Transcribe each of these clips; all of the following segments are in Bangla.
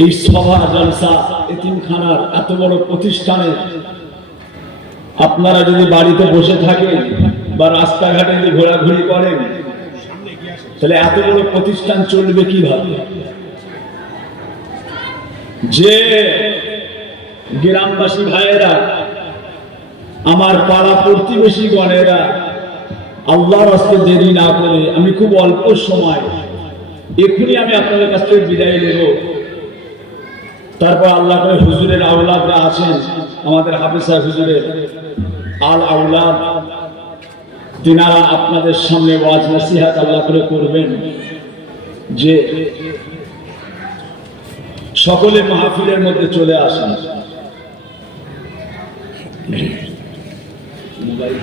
এই সভা জলসা এতিমখানার এত বড় প্রতিষ্ঠানে আপনারা যদি বাড়িতে বসে থাকেন বা রাস্তাঘাটে যদি ঘোরাঘুরি করেন, তাহলে এত বড় প্রতিষ্ঠান চলবে কিভাবে? যে গ্রামবাসী ভাইয়েরা, আমার পাড়া প্রতিবেশী গণেরা আল্লাহর রাস্তায় দেরি না করে, আমি খুব অল্প সময় এখনই আমি আপনাদের কাছ থেকে বিদায় নেব। তারপর আল্লাহ করে হুজুরের আওলাদরা আছেন, আমাদের হাফেজ সাহেব হুজুরের আল আওলাদ, তিনারা আপনাদের সামনে ওয়াজ নসিহত আল্লাহ করে করবেন। যে সকলে মাহফিলের মধ্যে চলে আসেন। মোবাইল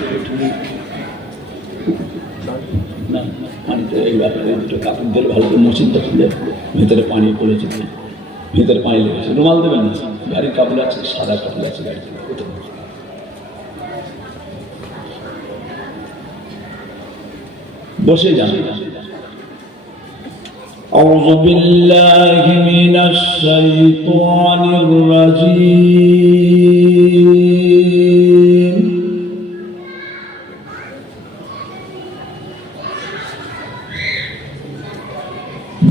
পানিতে এই ব্যাপারে কাপড় দিলে ভালো করে মসজিদটা খুলে ভেতরে পানি পড়েছে, ভেতরে পানি লেগেছে, রুমাল দেবেন না, গাড়ির কাপড় আছে, সাদা কাপড় আছে গাড়িতে, বসে যান। أعوذ بالله من الشيطان الرجيم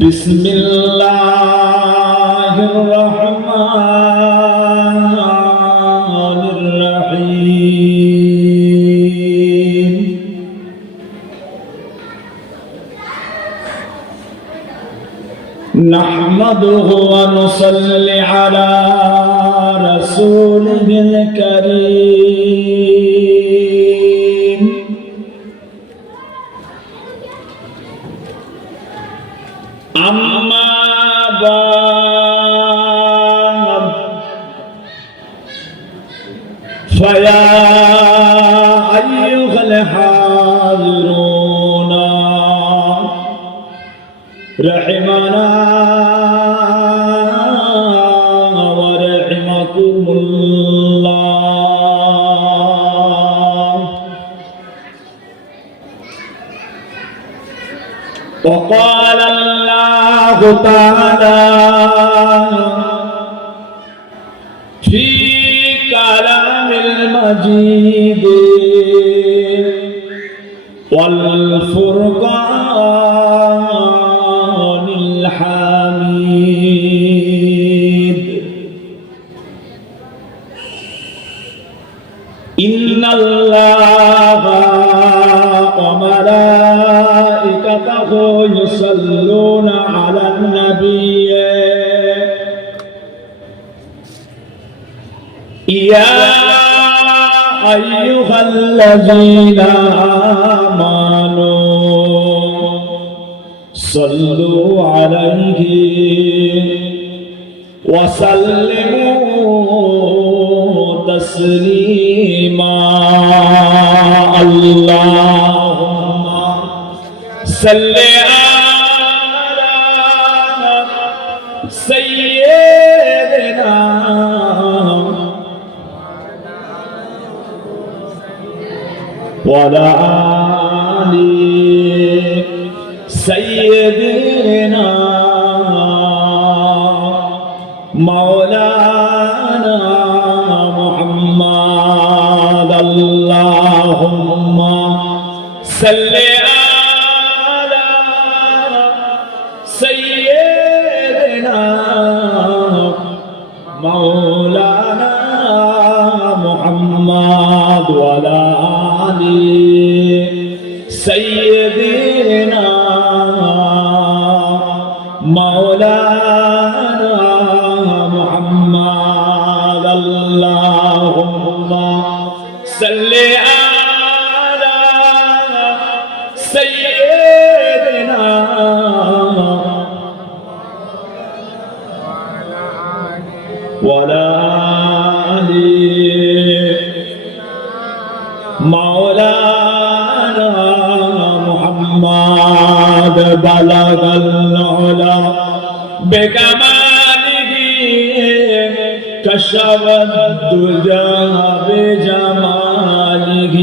بسم الله الرحمن الرحيم نحمده ونصلي على رسوله الكريم أما بعد فيا أيها الحاضرون رحمنا ورحمكم الله. وقال الله تعالى في كلام المجيد والفرقان الحميد إن الله وملائكته يصلون على النبي يا أيها الذين آمنوا صلوا عليه وسلموا تسليما. اللهم صل على سيدنا وعلى آل سيدنا مولانا محمد. اللهم صل على سيدنا مولانا محمد وعلى آل سيدنا مولانا محمد. اللهم صل على سيدنا وعلى آل مولانا محمد. بلغ العلا بكماله كشف الدجى بجماله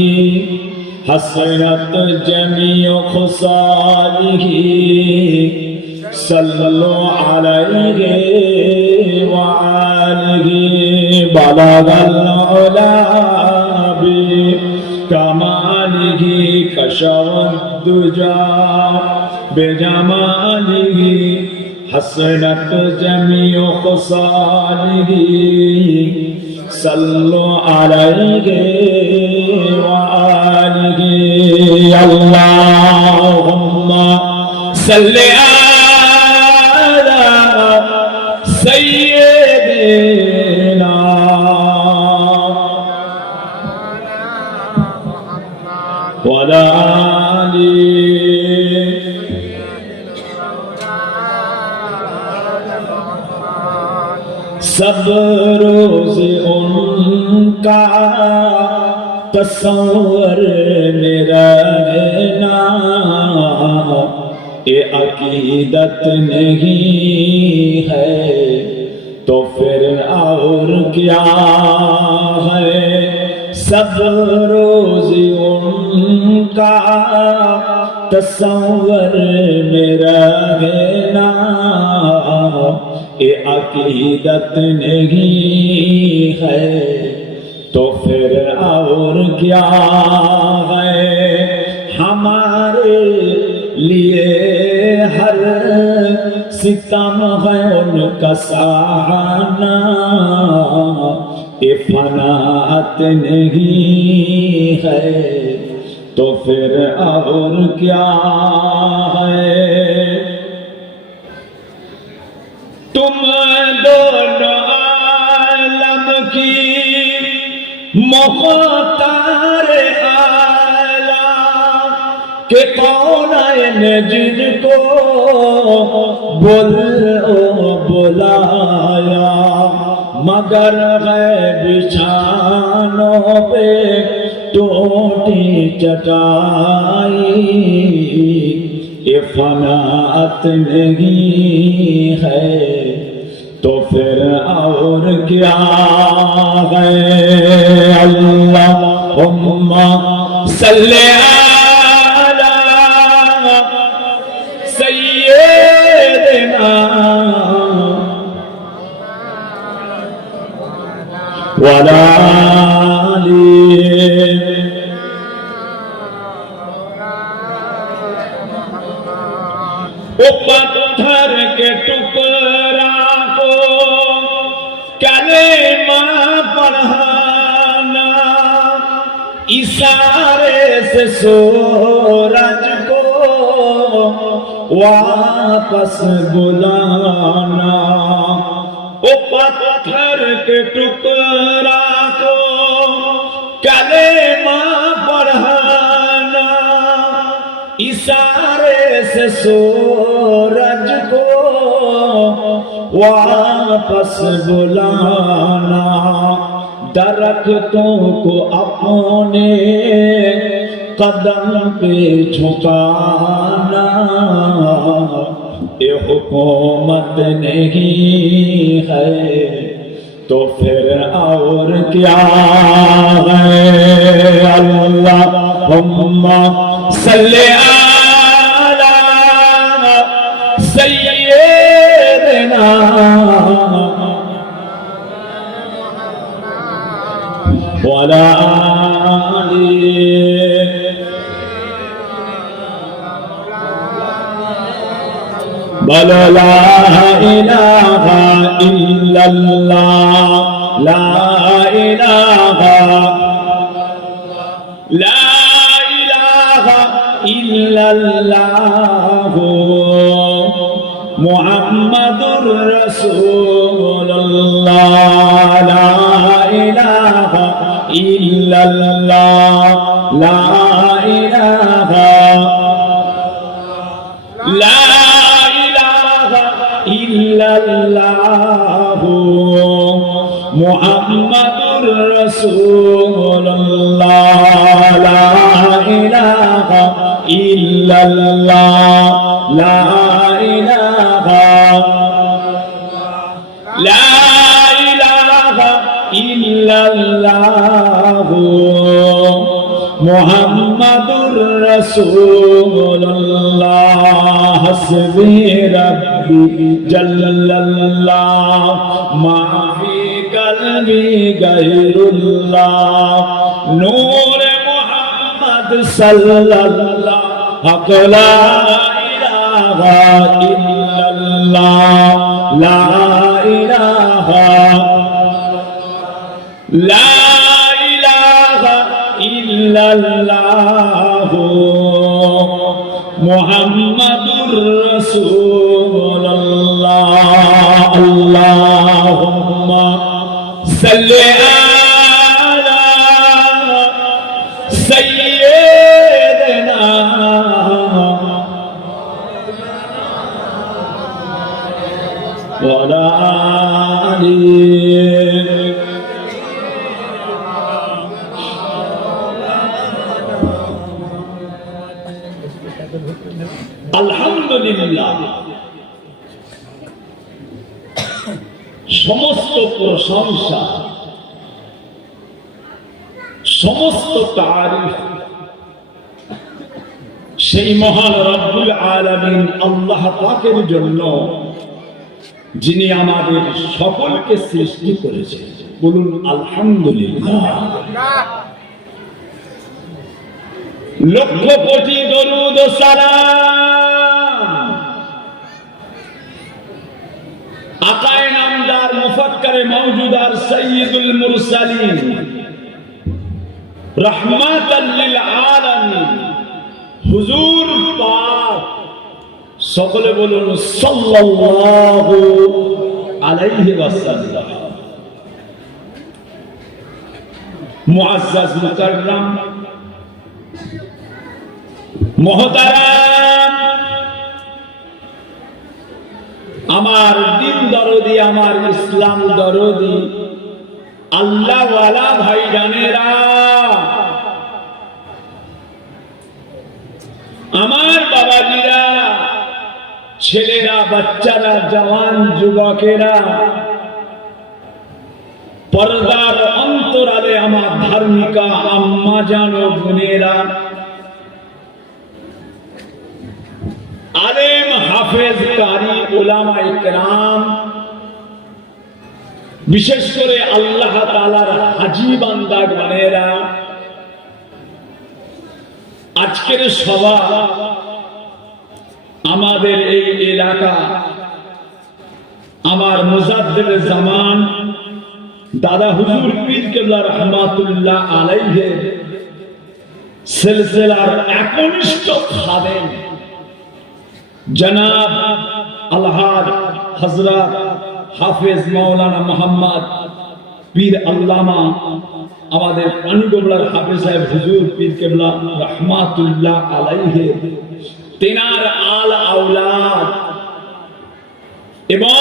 حسنت جميع خصاله صلوا عليه বালাগাল উলা বিকামালিহি কাশাওয়াদ দুজা বিজামালিহি হাসনাত জামিউ খুসালিহি সাল্লু আলাইহি ওয়া আলিহি আল্লাহুম্মা সাল্লি আলা সাইয়্যিদিনা ওয়া আলা আলিহি सब रोज उनका तस्वर मेरा रहना ये अकीदत नहीं है तो फिर और क्या है। सब रोज उनका तस्वर मेरा रहना ये अकीदत नहीं है तो फिर और क्या है। हमारे लिए हर सितम है उनका सहाना ये फनात नहीं है तो फिर और क्या है। तुम दोनों आलम की मुख्तार आला के कौन है जिनको बुलाया मगर है बिछानों पे टूटी चटाई ये फनात नहीं है तो फिर और क्या है। अल्लाहुम्मा सल्ली अला सय्यिदिना व अला आलिहि पत्थर के टुकड़ा को कलेमा पढ़ाना इशारे से सूरज को वापस बुलाना। ओ पत्थर के टुकड़ा को कलेमा पढ़ाना इशारे से सूरज को वापस बुलाना। दरख्तों को अपने कदम पे झुकाना ये हुकूमत नहीं है तो फिर और क्या है। अल्लाहुम्मा सल्ली अला सय्यिदिना व अला आलिहि बोलो ला इलाहा इल्लल्लाह ला इलाहा इल्लल्लाह मुहम्मदुर रसूलुल्लाह ला इलाहा इल्लल्लाह ला इलाहा इल्लल्लाह मुहम्मदुर रसूलुल्लाह ला इलाहा इल्लल्लाह ला इलाहा इल्लल्लाह मुहम्मदुर रसूलुल्लाह হাসবি রাব্বি জাল্লাল্লাহ মা ফি কলবি গায়রুল্লাহ নূর মুহাম্মদ সাল্লাল্লাহ হক লা ইলাহা ইল্লাল্লাহ লা ইলাহা ইল্লাল্লাহ মুহাম্মাদুর রাসূলুল্লাহ আল্লাহুম্মা সাল্লি আলা সাইয়্যিদিনা ওয়া আলা আলিহি আলহামদুলিল্লাহ। সমস্ত প্রশংসা সমস্ত তারিফ সেই মহান রব্বুল আলামিন আল্লাহ পাকের জন্য যিনি আমাদের সকলকে সৃষ্টি করেছেন। বলুন আলহামদুলিল্লাহ। লক্ষ কোটি দরুদ ও সালাম আকায়ে নামদার মুফাক্কারে মাওজুদার সাইয়্যিদুল মুরসালিন রাহমাতাল লিল আলামিন হুজুর পাক সকলে বলুন সাল্লাল্লাহু আলাইহি ওয়াসাল্লাম। মুআজ্জাজ মুকাররম মোহতারাম, আমার দিন দরদি, আমার ইসলাম দরদি আল্লাহ ওয়ালা ভাইজানেরা, আমার বাবাজিরা, ছেলেরা, বাচ্চারা, জওয়ান যুবকেরা, পর্দার অন্তরালে আমার ধার্মিকা আম্মা জান ও বোনেরা, আলেম হাফেজ কারি উলামা ইকরাম, বিশেষ করে আল্লাহ তাআলার হাজী বান্দাগণেরা, আজকের সভা আমাদের এই এলাকা, আমার মুজাদ্দিদ জামান দাদা হুজুর পীর কেবলা রহমাতুল্লাহ আলাইহি সিলসিলার একনিষ্ঠ খাদেম জনাব আলহাজ হযরত হাফেজ মাওলানা মোহাম্মদ পীর আল্লামা আমাদের পানিগোবলার হাফেজ সাহেব হুজুর পীর কেবলা রহমাতুল্লাহ আলাইহি, তেনার আল আওলাদ এবং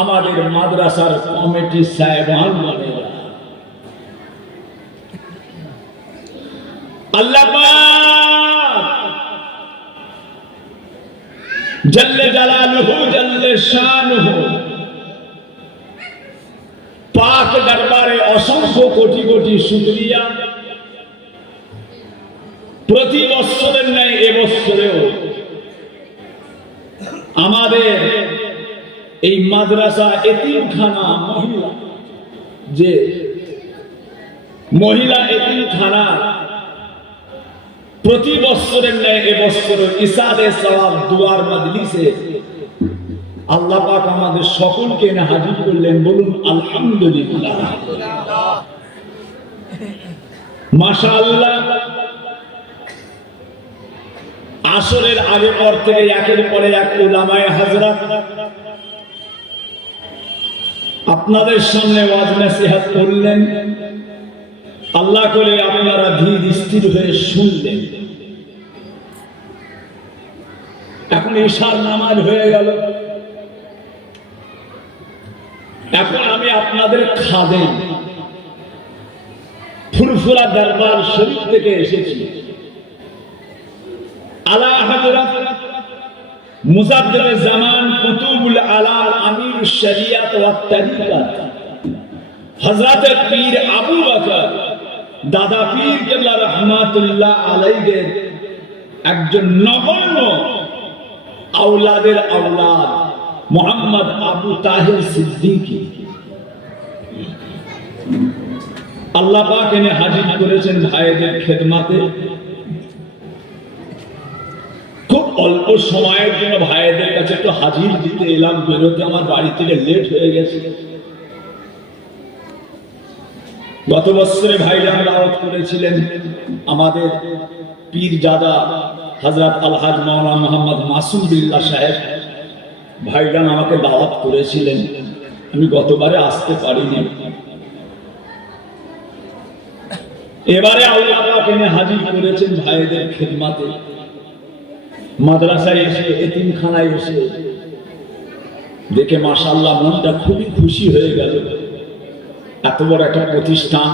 আমাদের মাদ্রাসার কমিটি সাহেবান, আল্লাহ পাক জল্লে জালালুহু জল্লে শানুহু পাক দরবারে অসংখ্য কোটি কোটি শুকরিয়া। প্রতি বছরের ন্যায় এবছরেও আমাদের এই মাদ্রাসা এতিমখানা মহিলা এতিমখানা প্রতি বছরের ন্যায় এবছর ইসাদে সওয়াব দুয়ার মাজলিসে আল্লাহ পাক আমাদের সকলকে এনে হাজির করলেন। বলুন আলহামদুলিল্লাহ, মাশাআল্লাহ। আসরের আগে পর থেকে একের পরে এক উলামায়ে হযরত আপনাদের সামনে ওয়াজ নসিহত করলেন। আল্লাহ করে আপনারা ধীর স্থির হয়ে শুনলেন। এখন ঈশার নামাজ হয়ে গেল। এখন আমি আপনাদের খাদেম ফুরফুরা দরবার শরীফ থেকে এসেছি। আলা হযরত মুজাদ্দিদ জামান কুতুবুল আলাম আমিরুশ শরিয়াত ওয়াত তরিকাত হযরত পীর আবু বকর দাদা পীর কেবলা রহমাতুল্লাহ আলাইহি একজন নগণ্য আওলাদের আওলাদ মোহাম্মদ আবু তাহের সিদ্দিকী আল্লাহ পাক এনে হাজির করেছেন ভাইদের খেদমাতে। খুব অল্প সময়ের জন্য ভাইদের কাছে একটু হাজির দিতে এলাম, বেরোতে আমার বাড়ি থেকে লেট হয়ে গেছে। গত বছরে ভাইজান দাওয়াত করেছিলেন আমাদের পীরজাদা হযরত আলহাজ মাওলানা মোহাম্মদ মাসুম বিল্লাহ সাহেব, ভাইজান আমাকে দাওয়াত করেছিলেন, আমি গতবারে আসতে পারিনি। এবারে আল্লাহ পাক এনে হাজির করেছেন ভাইদের খেদমাতে। মাদ্রাসায় এসে, এতিমখানায় এসে দেখে মাশাআল্লাহ মনটা খুবই খুশি হয়ে গেল। এত বড় একটা প্রতিষ্ঠান,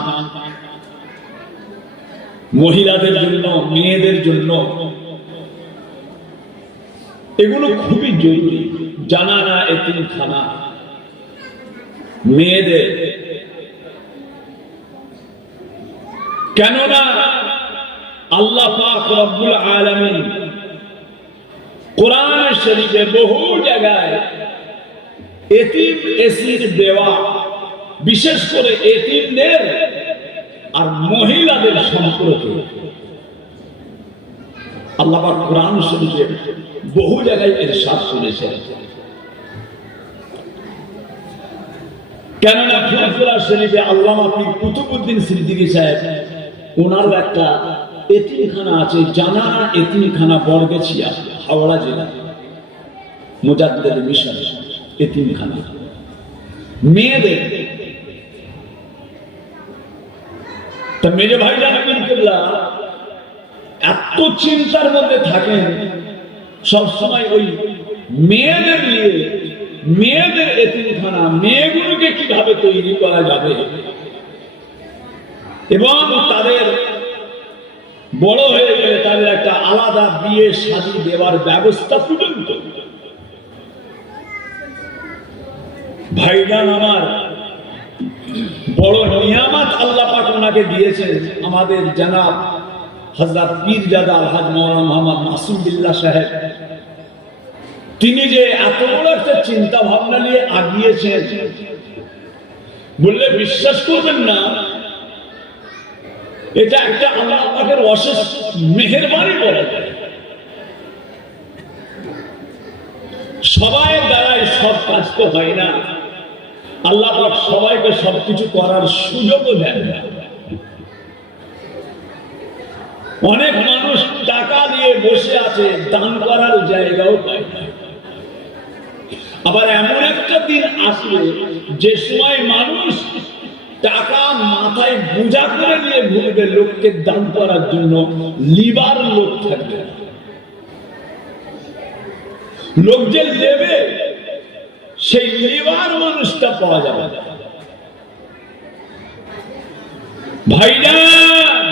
মহিলাদের জন্য, মেয়েদের জন্য এগুলো খুবই জরুরি। জানানা এতিমখানা মেয়েদের, কেননা আল্লাহ পাক রব্বুল আলামিন কোরআন শরীফে বহু জায়গায় এতিম এসির দেওয়া, বিশেষ করে এতিমদের আর মহিলাদের সম্পর্কে আল্লাহ পাক কোরআন শরীফে বহু জায়গায় ইরশাদ করেছেন। কেননা ফুরফুরা শরীফে আল্লামা পীর কুতুবউদ্দিন সিদ্দিকী সাহেব ওনার একটা এতিমখানা আছে, জানানা এতিমখানা, বরগেছিয়া, হাওড়া জেলা, মুজাদ্দেদ মিশন এতিমখানা মেয়েদের। তা মেজে ভাই জানাবেন কেবলা এত চিন্তার মধ্যে থাকেন সবসময় ওই মেয়েদের নিয়ে, মেয়েদের এতিমখানা, মেয়েগুলোকে কিভাবে তৈরি করা যাবে এবং তাদের বড় হয়ে গেলে তাদের একটা আলাদা বিয়ে শাদী দেওয়ার ব্যবস্থা পর্যন্ত। ভাইজান আমার বড় নিয়ামত আল্লাহ পাক ওনাকে দিয়েছেন, আমাদের জনাব হযরত পীরজাদা আলহাজ মাওলানা মোহাম্মদ মাসুম বিল্লাহ সাহেব। তিনি যে এত বড় একটা চিন্তা ভাবনা নিয়ে আগিয়েছেন বললে বিশ্বাস করবেন না। এটা একটা আল্লাহ পাকের অশেষ মেহেরবানি বলা যায়। সবাই দ্বারাই সব কাজ তো হয় না, আল্লাহ পাক সবাইকে সবকিছু করার সুযোগও দেন না। অনেক মানুষ টাকা দিয়ে বসে আছে, দান করার জায়গাও পায় না। আবার এমন একটা দিন আসবে যে সময় মানুষ টাকা মাথায় বোঝা করে নিয়ে ঘুরবে, লোককে দান করার জন্য লিবার লোক থাকবে। লোক যে দেবে সেই লিবার মানুষটা পাওয়া যাবে। ভাইজান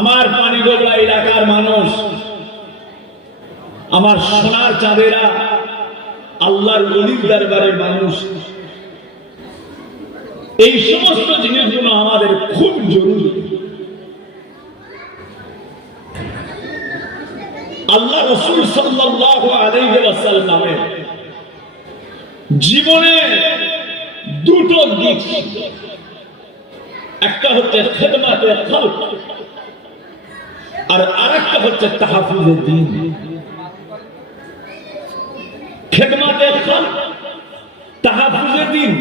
আমার পানিগোবরা এলাকার মানুষ, আমার সোনার চাঁদেরা, আল্লাহর ওলির দরবারের মানুষ, এই সমস্ত জিনিসগুলো আমাদের খুব জরুরি। আল্লাহ রাসূল সাল্লাল্লাহু আলাইহি ওয়াসাল্লামের জীবনে দুটো দিক, একটা হচ্ছে খেদমাতে খালক আর আরেকটা হচ্ছে তাহফুজে দ্বীন। খেদমাতে খালক, তাহফুজে দ্বীন,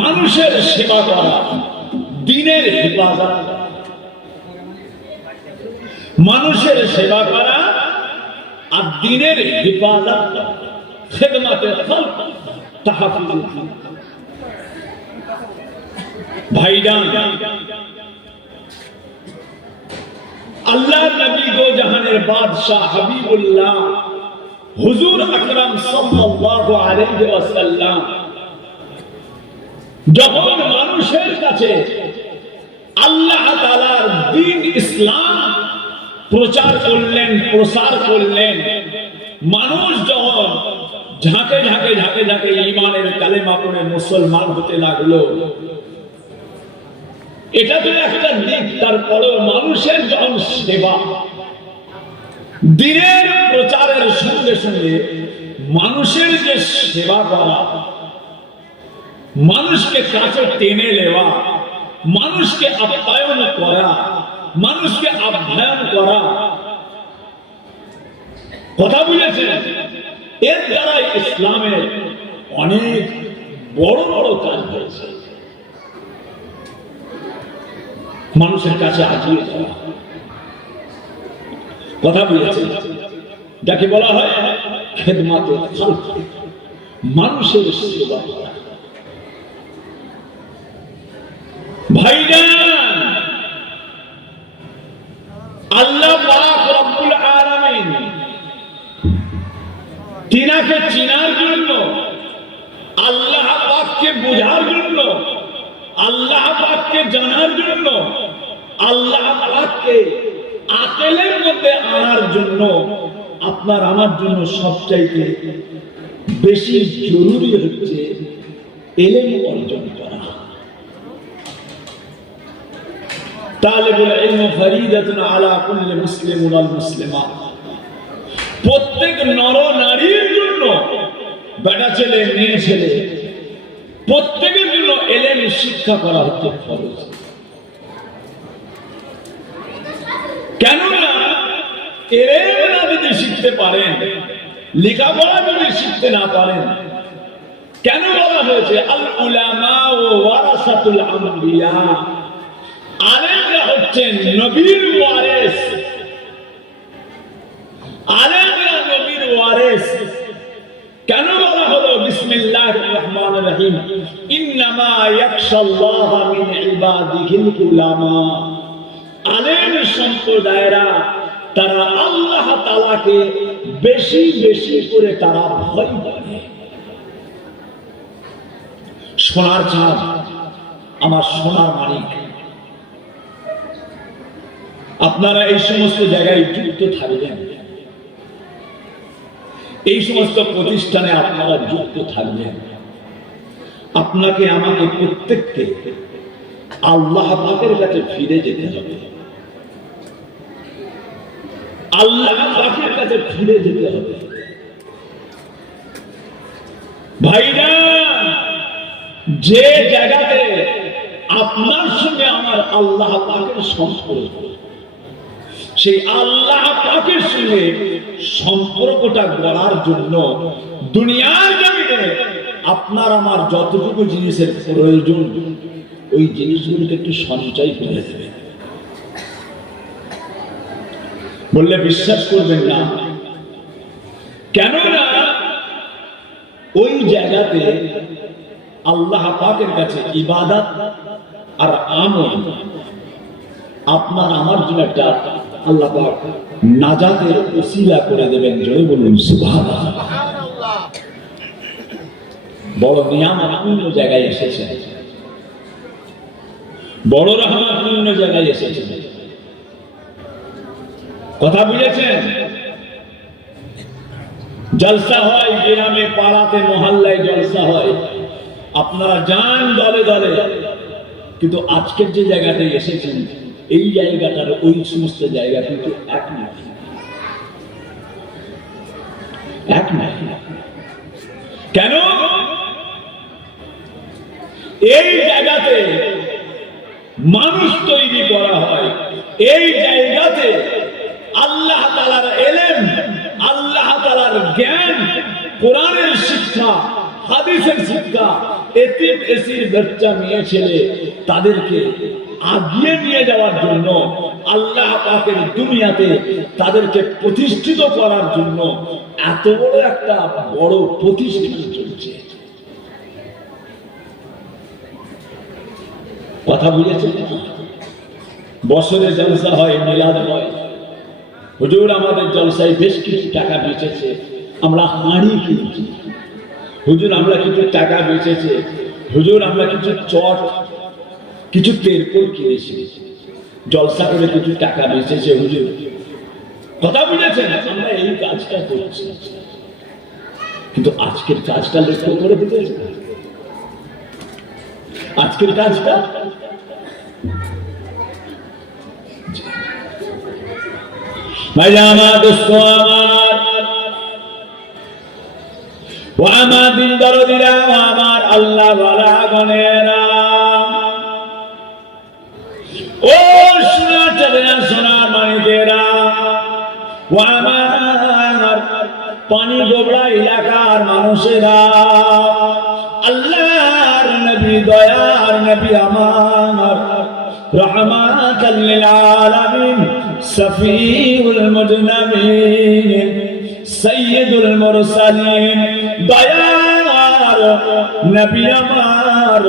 মানুষের সেবা করা, দ্বীনের হেফাজত। মানুষের সেবা করা আর দ্বীনের হেফাজত, খেদমাতে খালক, তাহফুজে দ্বীন। ভাইজান আল্লাহর নবী দো জাহানের বাদশাহ হাবিবুল্লাহ হুজুর আকরাম সাল্লাল্লাহু আলাইহি ওয়াসাল্লাম যখন মানুষের কাছে আল্লাহ তাআলার দ্বীন ইসলাম প্রচার করলেন, প্রসার করলেন, মানুষ যখন ঝাঁকে ঝাঁকে ঝাঁকে ঝাঁকে ঈমানের কালেমা পড়ে মুসলমান হতে লাগলো, এটা তো একটা দিক। তারপরেও মানুষের যখন সেবা, দিনের প্রচারের সঙ্গে সঙ্গে মানুষের যে সেবা করা, মানুষকে কাছে টেনে নেওয়া, মানুষকে আপ্যায়ন করা, মানুষকে আপ্যায়ন করা, কথা বুঝেছেন? এর দ্বারা ইসলামের অনেক বড় বড় কাজ হয়েছে। মানুষের কাছে আগিয়ে যাওয়া, কথা বুঝেছেন? যাকে বলা হয় খেদমাতে খালক, মানুষের সেবা করা। ভাইজান, আল্লাহ পাক রব্বুল আলামিন তিনাকে চিনার জন্য, আল্লাহ পাককে বোঝার জন্য, আল্লাহ পাককে জানার জন্য, আল্লাহ পাককে আকলের মধ্যে আনার জন্য আপনার আমার জন্য সবচাইতে বেশি জরুরি হচ্ছে ইলম অর্জন করা। তালিবুল ইলম ফরিদাতুন আলা কুল্লি মুসলিমিন ওয়াল মুসলিমাত। প্রত্যেক নর নারীর জন্য, বেটা ছেলে মেয়ে ছেলে, প্রত্যেকের জন্য ইলম শিক্ষা করা হচ্ছে ফরজ। কেননা ইলম না যদি শিখতে পারেন, লেখাপড়া যদি শিখতে না পারেন, কেন বলা হয়েছে আল উলামা ওয়ারাসাতুল আমবিয়া? আলেমরা হচ্ছেন নবীর ওয়ারিস, আলেমরা নবীর ওয়ারিস। কেন বলা হলো বিসমিল্লাহির রহমানির রহিম, ইন্নামা ইয়াখশাল্লাহ মিন ইবাদিহিল উলামা? আলেম সম্প্রদায়রা তারা আল্লাহ তাআলাকে বেশি বেশি করে তারা ভয় করে। সোনার চাঁদ, আমার সোনার মানিক, আপনারা এই সমস্ত জায়গায় যুক্ত থাকবেন, এই সমস্ত প্রতিষ্ঠানে আপনারা যুক্ত থাকবেন। আপনাকে আমাকে প্রত্যেককে আল্লাহ পাকের কাছে ফিরে যেতে হবে, আল্লাহ পাকের কাছে ফিরে যেতে হবে। ভাইজান, যে জায়গাতে আপনার সঙ্গে আমার আল্লাহ পাকের সম্পর্ক, সেই আল্লাহ পাকের সঙ্গে সম্পর্কটা গড়ার জন্য দুনিয়ার জমিনে আপনার আমার যতটুকু জিনিসের প্রয়োজন, ওই জিনিসগুলোকে একটু সঞ্চয় করে দেবেন। বললে বিশ্বাস করবেন না, কেননা ওই জায়গাতে আল্লাহ পাকের কাছে ইবাদত আর আমল আপনার আমার জন্য একটা আল্লাহ পাক নাজাতের ওসিলা করে দেবেন। জয় বলুন সুবহানাল্লাহ। বড় নিয়ামত পূর্ণ জায়গায় এসেছে, বড় রহমত পূর্ণ জায়গায় এসেছে। কথা বুঝেছেন? জলসা হয় গ্রামে, পাড়াতে, মহল্লায় জলসা হয়, আপনারা যান দলে দলে, কিন্তু আজকের যে জায়গাটায় এসেছেন এই জায়গাটার ওই সমস্ত জায়গা কিন্তু এক নয়, এক নয়। কেন? এই জায়গাতে মানুষ তৈরি করা হয়, এই জায়গাতে আল্লাহ তাআলার ইলম, আল্লাহ তাআলার জ্ঞান, কোরআনের শিক্ষা, হাদিসের শিক্ষা, এতিম এসির বাচ্চা মেয়ে ছেলে তাদেরকে আগিয়ে নিয়ে যাওয়ার জন্য, আল্লাহ পাকের দুনিয়াতে তাদেরকে প্রতিষ্ঠিত করার জন্য এত বড় একটা বড় প্রতিষ্ঠান চলছে। কথা বুঝেছেন? বছরে জলসা হয়, মিলাদ হয়, হুজুর আমাদের জলসায় বেশ কিছু টাকা বেঁচেছে, আমরা হাঁড়ি কিনছি, হুজুর আমরা কিছু টাকা বেঁচেছে, হুজুর আমরা কিছু চট, কিছু তেরপোল কিনেছি, জলসা করে কিছু টাকা বেঁচেছে হুজুর। কথা বুঝেছেন? আমরা এই কাজটা করছি, কিন্তু আজকের কাজটা লক্ষ্য করে বুঝেছে? আজকের কাজটা ভাইয়া আমার, দোস্ত আমার, ও আমার দিন দরদিরা, আমার আল্লাহ ওয়ালা গণেরা, ও সোনার চাঁদেরা, সোনার মানিকেরা, ও আমার পানি গোবরা এলাকার মানুষেরা, আল্লাহর নবী, দয়ার নবী আমার, রহমাতাল লিল আলামিন, শফিউল মুজনাবিন, সাইয়্যিদুল মুরসালিন, দয়ার নবী আমার,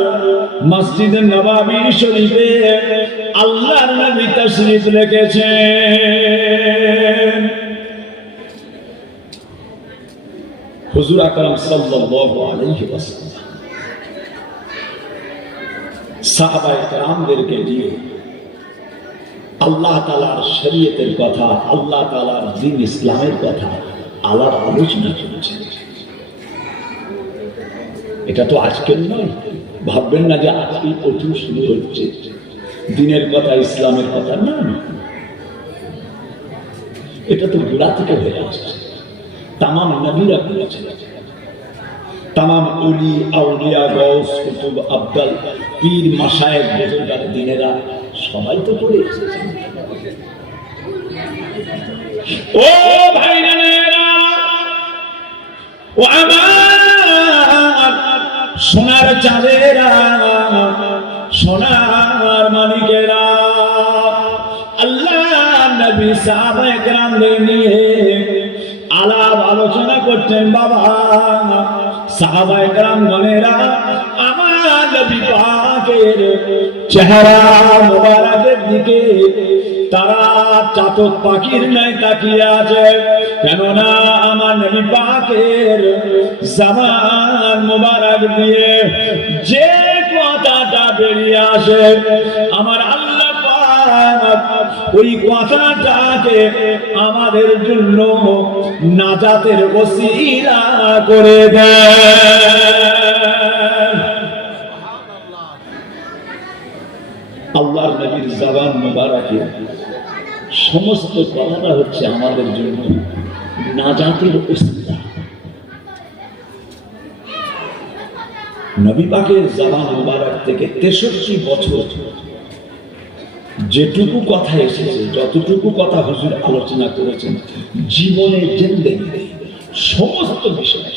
মসজিদ নববী শরীফে আল্লাহর নবী তাশরীফ রেখেছেন। হুজুর আকরাম সাল্লাল্লাহু আলাইহি ওয়াসাল্লাম সাহাবায়ে কেরামদেরকে দিয়ে আল্লাহ তাআলার শরীয়তের কথা, আল্লাহ তাআলার দ্বীন ইসলামের কথা আলাপ আলোচনা করেছেন। এটা তো আজকের নয়, ভাববেন না যে আজকেই প্রথম শুরু হচ্ছে দ্বীনের কথা, ইসলামের কথা, না, এটা তো গোড়া থেকে হয়ে আসছে। তামাম নবীরা করেছেন, তামাম ওলি আউলিয়া, গৌস, কুতুব, আব্দাল, পীর, মাশায়েখ, বুজুর্গান, দ্বীনেরা সবাই তো করে এসেছেন। ও ভাইরা, ও আমার সোনার চাঁদেরা, সোনার মানিকেরা, আল্লাহ নবী সাহাবায়ে কেরামদের নিয়ে আলাপ আলোচনা করতেন। বাবা, সাহাবায়ে কেরামগণেরা আমার নবী পাকের চেহারা মোবারকের দিকে তারা চাতক পাখির ন্যায় তাকিয়ে আছে, কেননা আমার নবী পাকের জামান মোবারক দিয়ে যে কথাটা বেরিয়ে আসে, আমার আল্লাহ পাক ওই কথাটাকে আমাদের জন্য নাজাতের ওসিলা করে দেন। আল্লাহর নবীর জবান মোবারকে সমস্ত কথাটা হচ্ছে আমাদের জন্য নাজাতের ওসিলা। নবী পাকের জবান মোবারক থেকে 63 বছর যেটুকু কথা এসেছে, যতটুকু কথা হুজুর আলোচনা করেছেন, জীবনের জিন্দেগি সমস্ত বিষয়,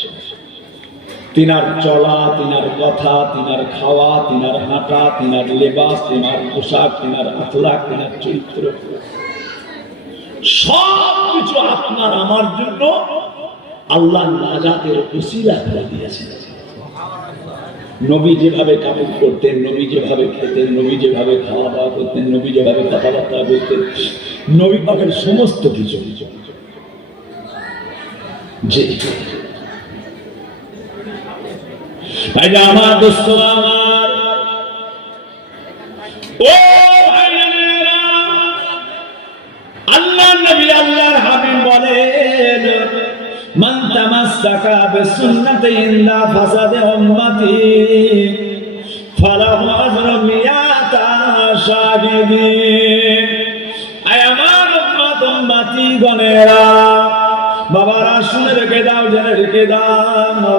তিনার চলা, তিনার কথা, তিনার খাওয়া, তিনার হাঁটা, তিনার লেবাস, তিনার পোশাক, তিনার আখলাক, তিনার চরিত্র, সব কিছু আপনার আমার জন্য আল্লাহ নাজাতের ওসিলা করে দিয়েছেন। নবী যেভাবে কাপড় করতেন, নবী যেভাবে খেতেন, নবী যেভাবে খাওয়া দাওয়া করতেন, নবী যেভাবে কথাবার্তা বলতেন, নবী পাকের সমস্ত কিছু যে আমার দোস্ত আমার, ও ভাইয়েরা, আল্লাহ নবী আল্লাহর হাবিব বলেন, মান তামাসসাকা বিসুন্নতি ইনদা ফাসাদে উম্মতি ফালাহু আজরু মিয়াতা শাহিদিন। আয় আমার উম্মতি গণেরা, বাবারা শুনে রেখে দাও, জেনে রেখে দাও,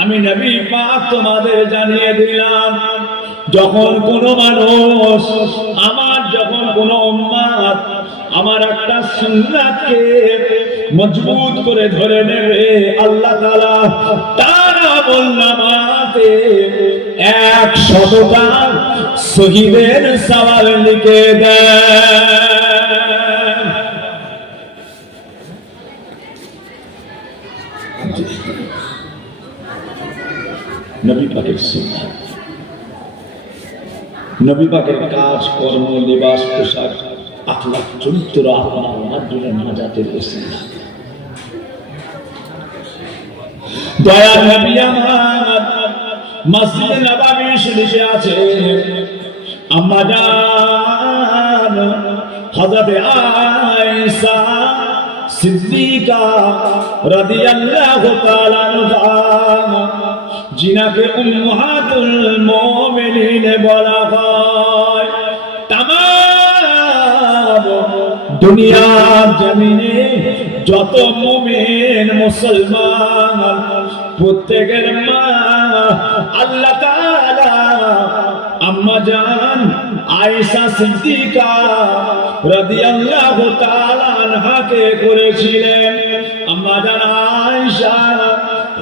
আমি নবী পাক তোমাদের জানিয়ে দিলাম, যখন কোনো মানুষ আমার, যখন কোনো উম্মত আমার একটা সুন্নাতকে মজবুত করে ধরে নেবে, আল্লাহ তাআলা তার আমলনামাতে 100টা শহীদের সওয়াব লিখে দেন। নবী পাকের সুন্নাত, নবী পাকের কাজ, কর্ম, লিবাস, পোশাক, আখলাক, চরিত্র আপনার আমার জন্য নাজাতের ওসিলা। দয়ার নবী আমার মসজিদে নববী শরীফে আছে, আম্মা জান হযরত আয়েশা সিদ্দিকা রাদিয়াল্লাহু তাআলা আনহা, जिनके उम्महातुल मोमिनीन बला হয়, तमाम দুনিয়ার জমিনে যত মুমিন মুসলমান প্রত্যেকের মা আল্লাহ তাআলা আম্মা জান আয়েশা সিদ্দিকা রাদিয়াল্লাহু তাআলা আনহাকে করেছিলেন। আম্মা জান আয়েশা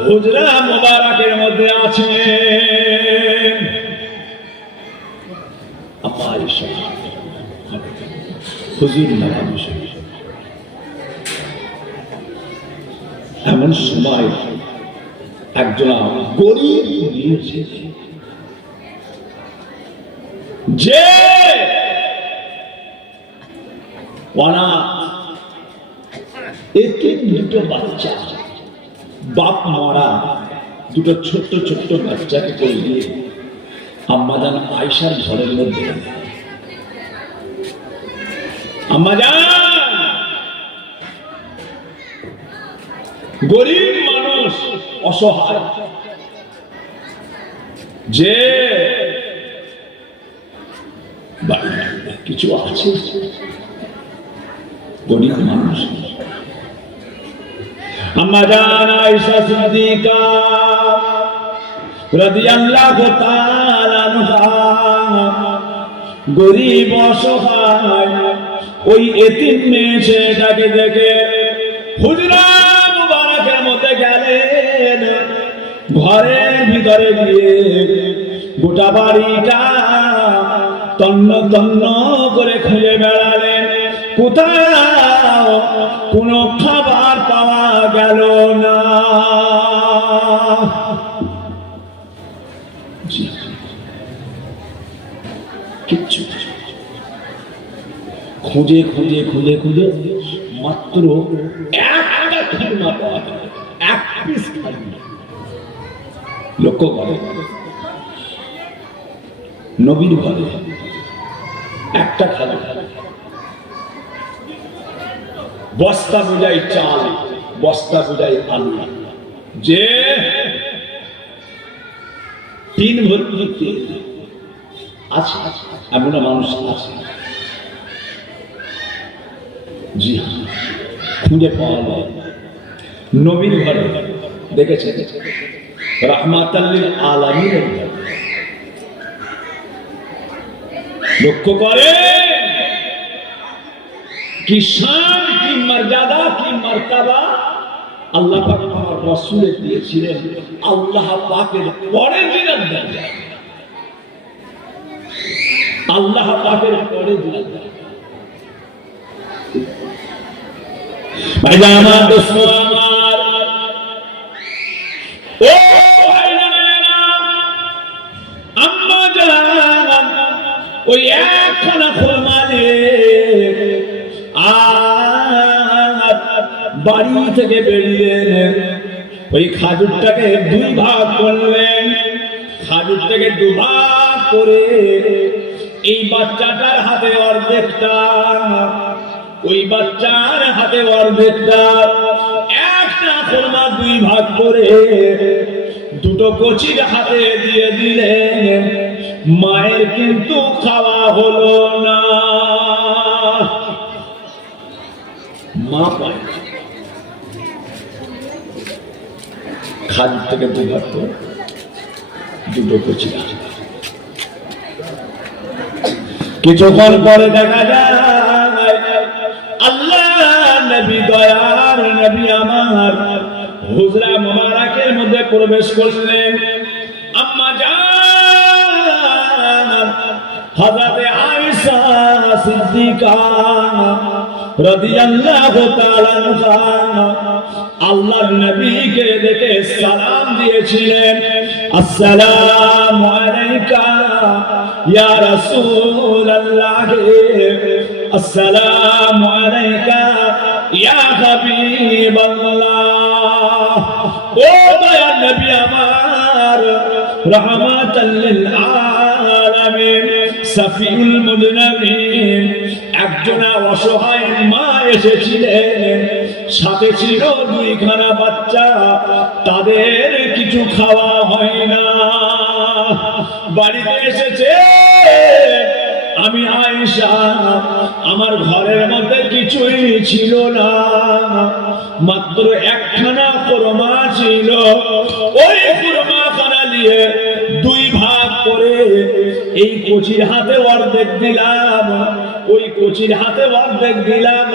হুজরা মুবারকের মধ্যে আছেন। আম্মা আয়েশা হুজুর নবী এমন সময় একজন গরিব নিয়েছে যে দুটো বাচ্চা বাপ মারা দুটো ছোট্ট ছোট্ট বাচ্চাকে করে দিয়ে আম্মা জান আয়েশার ঘরের মধ্যে আম্মা জান গরিব মানুষ অসহায় যে কিছু আছে গরিব মানুষ আম্মা জান আয়েশা সিদ্দিকা রাদিয়াল্লাহু তাআলা আনহা গরিব অসহায় ওই এতিম মেয়ে ছেলেটাকে দেখে হুজরা মুবারকের মধ্যে গেলেন। ঘরের ভিতরে গিয়ে গোটা বাড়িটা তন্ন তন্ন করে খুঁজে বেড়ালেন, কোথাও কোনো খাবার পাওয়া গেল না। কিচ্ছু খুঁজে খুঁজে খুঁজে খুঁজে মাত্র একটা খাজনা পাওয়া গেল, এক পিস খাজনা। লক্ষ্য করে নবীর ঘরে একটা খাজনা, বস্তা বোঝাই চাল, বস্তা বোঝাই আলু, যে তিন ভর্তি তেল আছে, এমন মানুষ আছে। জি খুঁজে পাওয়া যায় নবীর ঘরে। দেখেছেন রাহমাতাল লিল আলামিনের ঘরে। লক্ষ্য করে কি শান, কি মর্যাদা, কি মর্তবা আল্লাহ পাক আমার রাসূলের দিয়েছিলেন। আল্লাহ পাকের পরে জিনাত দেন, আল্লাহ পাকের পরে জিনাত দেন। ভাইজান আমার, দোস্ত আমার, ও ভাইরা মেয়েরা, আম্মা জান ওই একখানা খুরমা নিয়ে আর বাড়ি থেকে বেরিয়ে ওই খাজুরটাকে দুই ভাগ করলেন। খাজুরটাকে দুভাগ করে এই বাচ্চাটার হাতে অর্ধেকটা, ওই বাচ্চার হাতে অর্ধেকটা, একটা খুরমা দুই ভাগ করে দুটো কচির হাতে দিয়ে দিলেন। মায়ের কিন্তু খাওয়া হলো না। মা পায় খাদ্য থেকে দুই ভাগ করে দুটো কচির হাতে। কিছুক্ষণ পরে দেখা যায় আল্লাহ নবী, দয়ার নবী আমার হুজরা মুবারকের মধ্যে প্রবেশ করলেন। আম্মা জান হযরত আয়েশা সিদ্দিকা রাদিয়াল্লাহু তাআলা আনহা আল্লাহর নবীকে দেখে সালাম দিয়েছিলেন, আসসালামু আলাইকা ইয়া রাসূলুল্লাহ, আসসালামু আলাইকা ইয়া হাবিবাল্লাহ। ও দয়ার নবী আমার, রাহমাতাল লিল আলামিন, সাফিউল মুযনিবিন, একজন অসহায় মা এসেছিলেন, সাথে ছিল দুইখানা বাচ্চা, তাদের কিছু খাওয়া হয় না। বাড়িতে এসেছে, আমি আয়েশা আমার ঘরের মধ্যে কিছুই ছিল না, মাত্র একখানা খুরমা ছিল। ওই খুরমাখানা নিয়ে দুই ভাগ করে এই কচির হাতে অর্ধেক দিলাম, ওই কচির হাতে অর্ধেক দিলাম।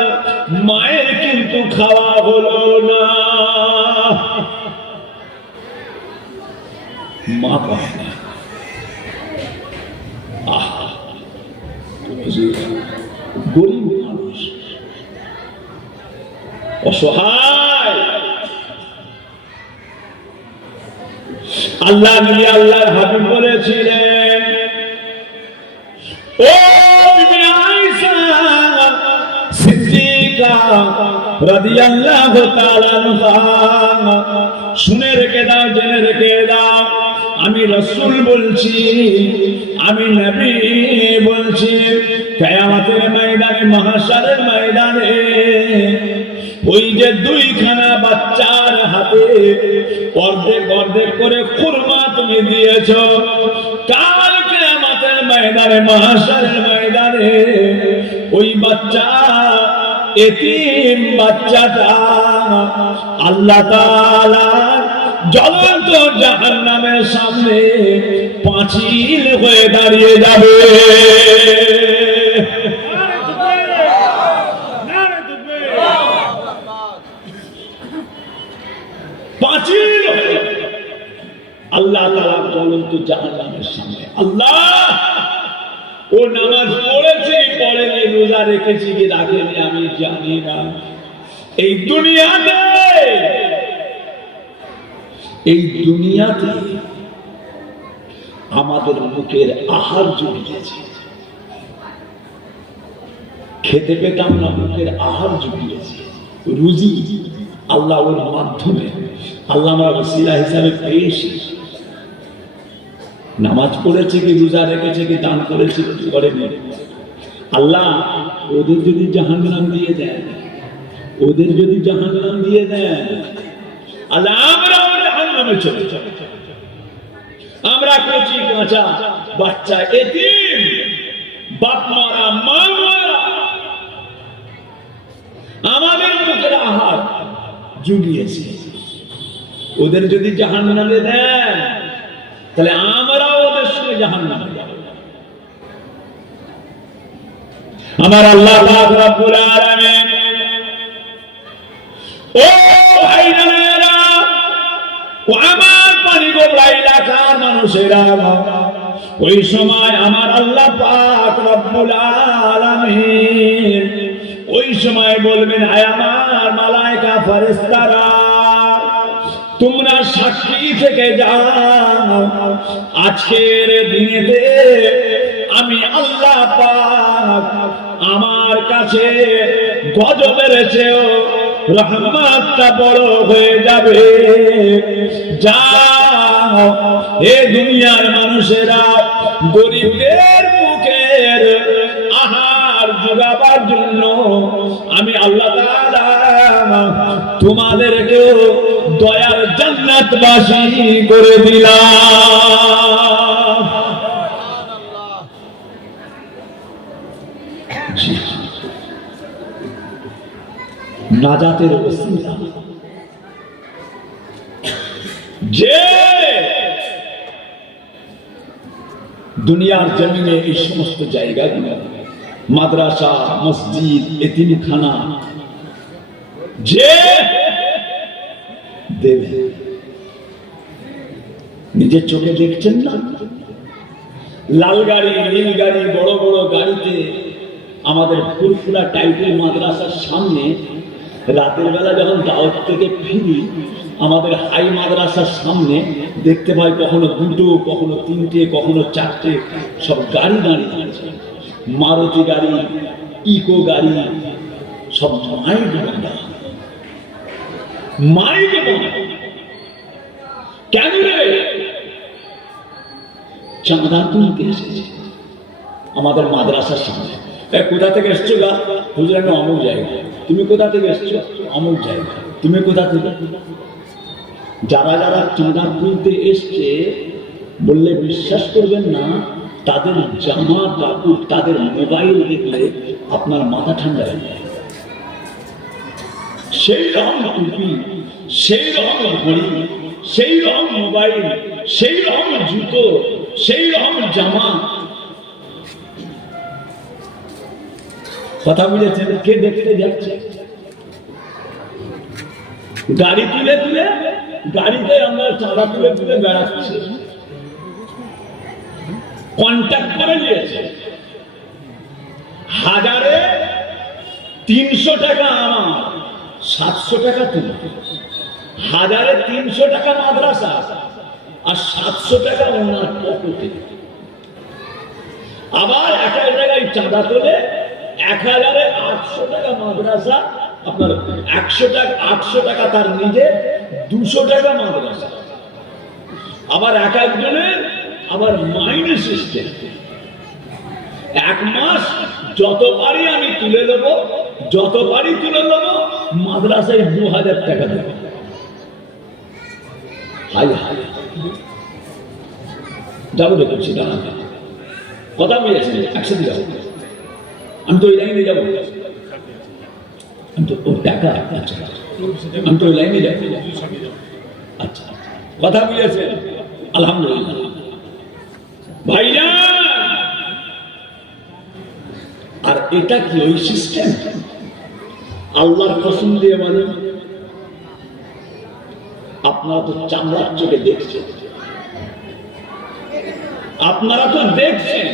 মায়ের কিন্তু খাওয়া হলো না। মা পায় না। গরিব মানুষ, অসহায়। আল্লাহ নবী আল্লাহর হাবিব বলেছিলেন, ও বিবি আয়েশা সিদ্দিকা রাদিয়াল্লাহু তাআলা আনহা, শুনে রেখে দাও, জেনে রেখে দাও, আমি রাসূল বলছি, আমি নবী বলছি, কিয়ামতের ময়দানে, মাহশারের ময়দানে ওই যে দুইখানা বাচ্চার হাতে অর্ধেক অর্ধেক করে খুরমা তুমি দিয়েছো, কাল কিয়ামতের ময়দানে, মাহশারের ময়দানে ওই বাচ্চা, এতিম বাচ্চাটা আল্লাহ তাআলা জ্বলন্ত জাহান্নামের সামনে পাঁচিল হয়ে দাঁড়িয়ে যাবে। পাঁচিল আল্লাহ তাআলা জ্বলন্ত জাহান্নামের সামনে। আল্লাহ, ও নামাজ পড়েছে কি পড়েনি, রোজা রেখেছি কি রাখেনি আমি জানি না। এই দুনিয়াতে আমাদের মুখের আহার জুগিয়েছে, খেতে পেতাম না, মুখের আহার জুগিয়েছে, রুজি আল্লাহ ওর মাধ্যমে আল্লাহ আমরা ওসিলা হিসাবে পেয়েছি। নামাজ পড়েছে কি, রোজা রেখেছে কি, দান করেছে কি করেনি, আল্লাহ ওদের যদি জাহান্নাম দিয়ে দেন, ওদের যদি জাহান্নাম দিয়ে দেন, আল্লাহ আমরাও জাহান্নামে চলে যাব। আমরা কচি কাঁচা বাচ্চা, এতিম, বাপ মারা, মা মারা, আমাদের মুখের আহার জুগিয়েছে, ওদের যদি জাহান্নামে দেন তাহলে আমরাও ওদের সঙ্গে জাহান্নামে যাব। আমার আল্লাহ পাক রব্বুল আলামিন, ও ভাইরা, ও আমার পানিগোলা এলাকার মানুষেরা, ওই সময় আমার আল্লাহ পাক রব্বুল আলামিন ওই সময় বলবেন, আয় আমার মালায়েকা ফেরেশতারা, তোমরা সাক্ষী থেকে যাও, আজকের দিনেতে আমি আল্লাহ পাক আমার কাছে গজবের চেয়েও রহমতটা বড় হয়ে যাবে। যাও এ দুনিয়ার মানুষেরা, গরিবদের মুখের আহার জোগাবার জন্য আমি আল্লাহ তাআলা তোমাদেরকে দয়ার জান্নাতবাসী করে দিলাম। নাজাতের ওসিলা যে দুনিয়ার জমিনে এই সমস্ত জায়গাগুলো, মাদ্রাসা, মসজিদ, এতিমখানা যে দেবে, নিজের চোখে দেখছেন না, লাল গাড়ি, নীল গাড়ি, বড় বড় গাড়িতে আমাদের ফুলফুলা টাইপের মাদ্রাসার সামনে রাতের বেলা যখন দাওয়াত থেকে ফিরি, আমাদের হাই মাদ্রাসার সামনে দেখতে পাই কখনো দুটো, কখনো তিনটে, কখনো চারটে সব গাড়ি দাঁড়িয়ে আছে, মারুতি গাড়ি, ইকো গাড়ি, সব মাইক বন্ধ, মাইক বন্ধ। কেন রে? চাঁদা তুলতে এসেছে আমাদের মাদ্রাসার সামনে। কোথা থেকে এসছো গা? হুজুর আমি অমুক জায়গা। তুমি কোথা থেকে এসছো? অমুক জায়গা। তুমি কোথা থেকে? যারা যারা চাঁদা তুলতে এসছে বললে বিশ্বাস করবেন না, তাদের জামা কাপড়, তাদের মোবাইল দেখলে আপনার মাথা ঠান্ডা হয়ে যায়। সেই রকম টুপি, সেই রকম ঘড়ি, সেই রকম মোবাইল, সেই রকম জুতো, সেই রকম জামা। কথা বুঝেছেন? কে দেখতে যাচ্ছে? গাড়ি তুলে তুলে, গাড়িতে আমরা চাঁদা তুলে তুলে বেড়াচ্ছি, কন্ট্যাক্ট করে নিয়েছে। হাজারে 300 টাকা আমার, 700 টাকা তুমি। হাজারে 300 টাকা মাদ্রাসা আর 700 টাকা ওনার পকেটে। আবার এক এক জায়গায় চাঁদা তোলে, 1008 টাকা মাদ্রাসা, আপনার 100 টাকা, 800 টাকা তার নিজে, 200 টাকা মাদ্রাসা। আবার এক একজনের আবার মাইনে সিস্টেম। এক মাস যতবারই আমি তুলে নেবো, যতবারই তুলে নেবো, মাদ্রাসায় 2000 টাকা দেবো। হাই হাই, যাবো দেখছি না, কথা বলেছি একসাথে যাবো। আমি তো ওই লাইনে যাবো, আমি তো ওর টাকা, আচ্ছা আমি তো ওই লাইনে যাবো। আচ্ছা, কথা বলেছে, আলহামদুলিল্লাহ। ভাইয়া, আর এটা কি ওই সিস্টেম? আল্লাহর কসম দিয়ে মানে, আপনারা তো চামড়ার চোখে দেখছেন, আপনারা তো দেখছেন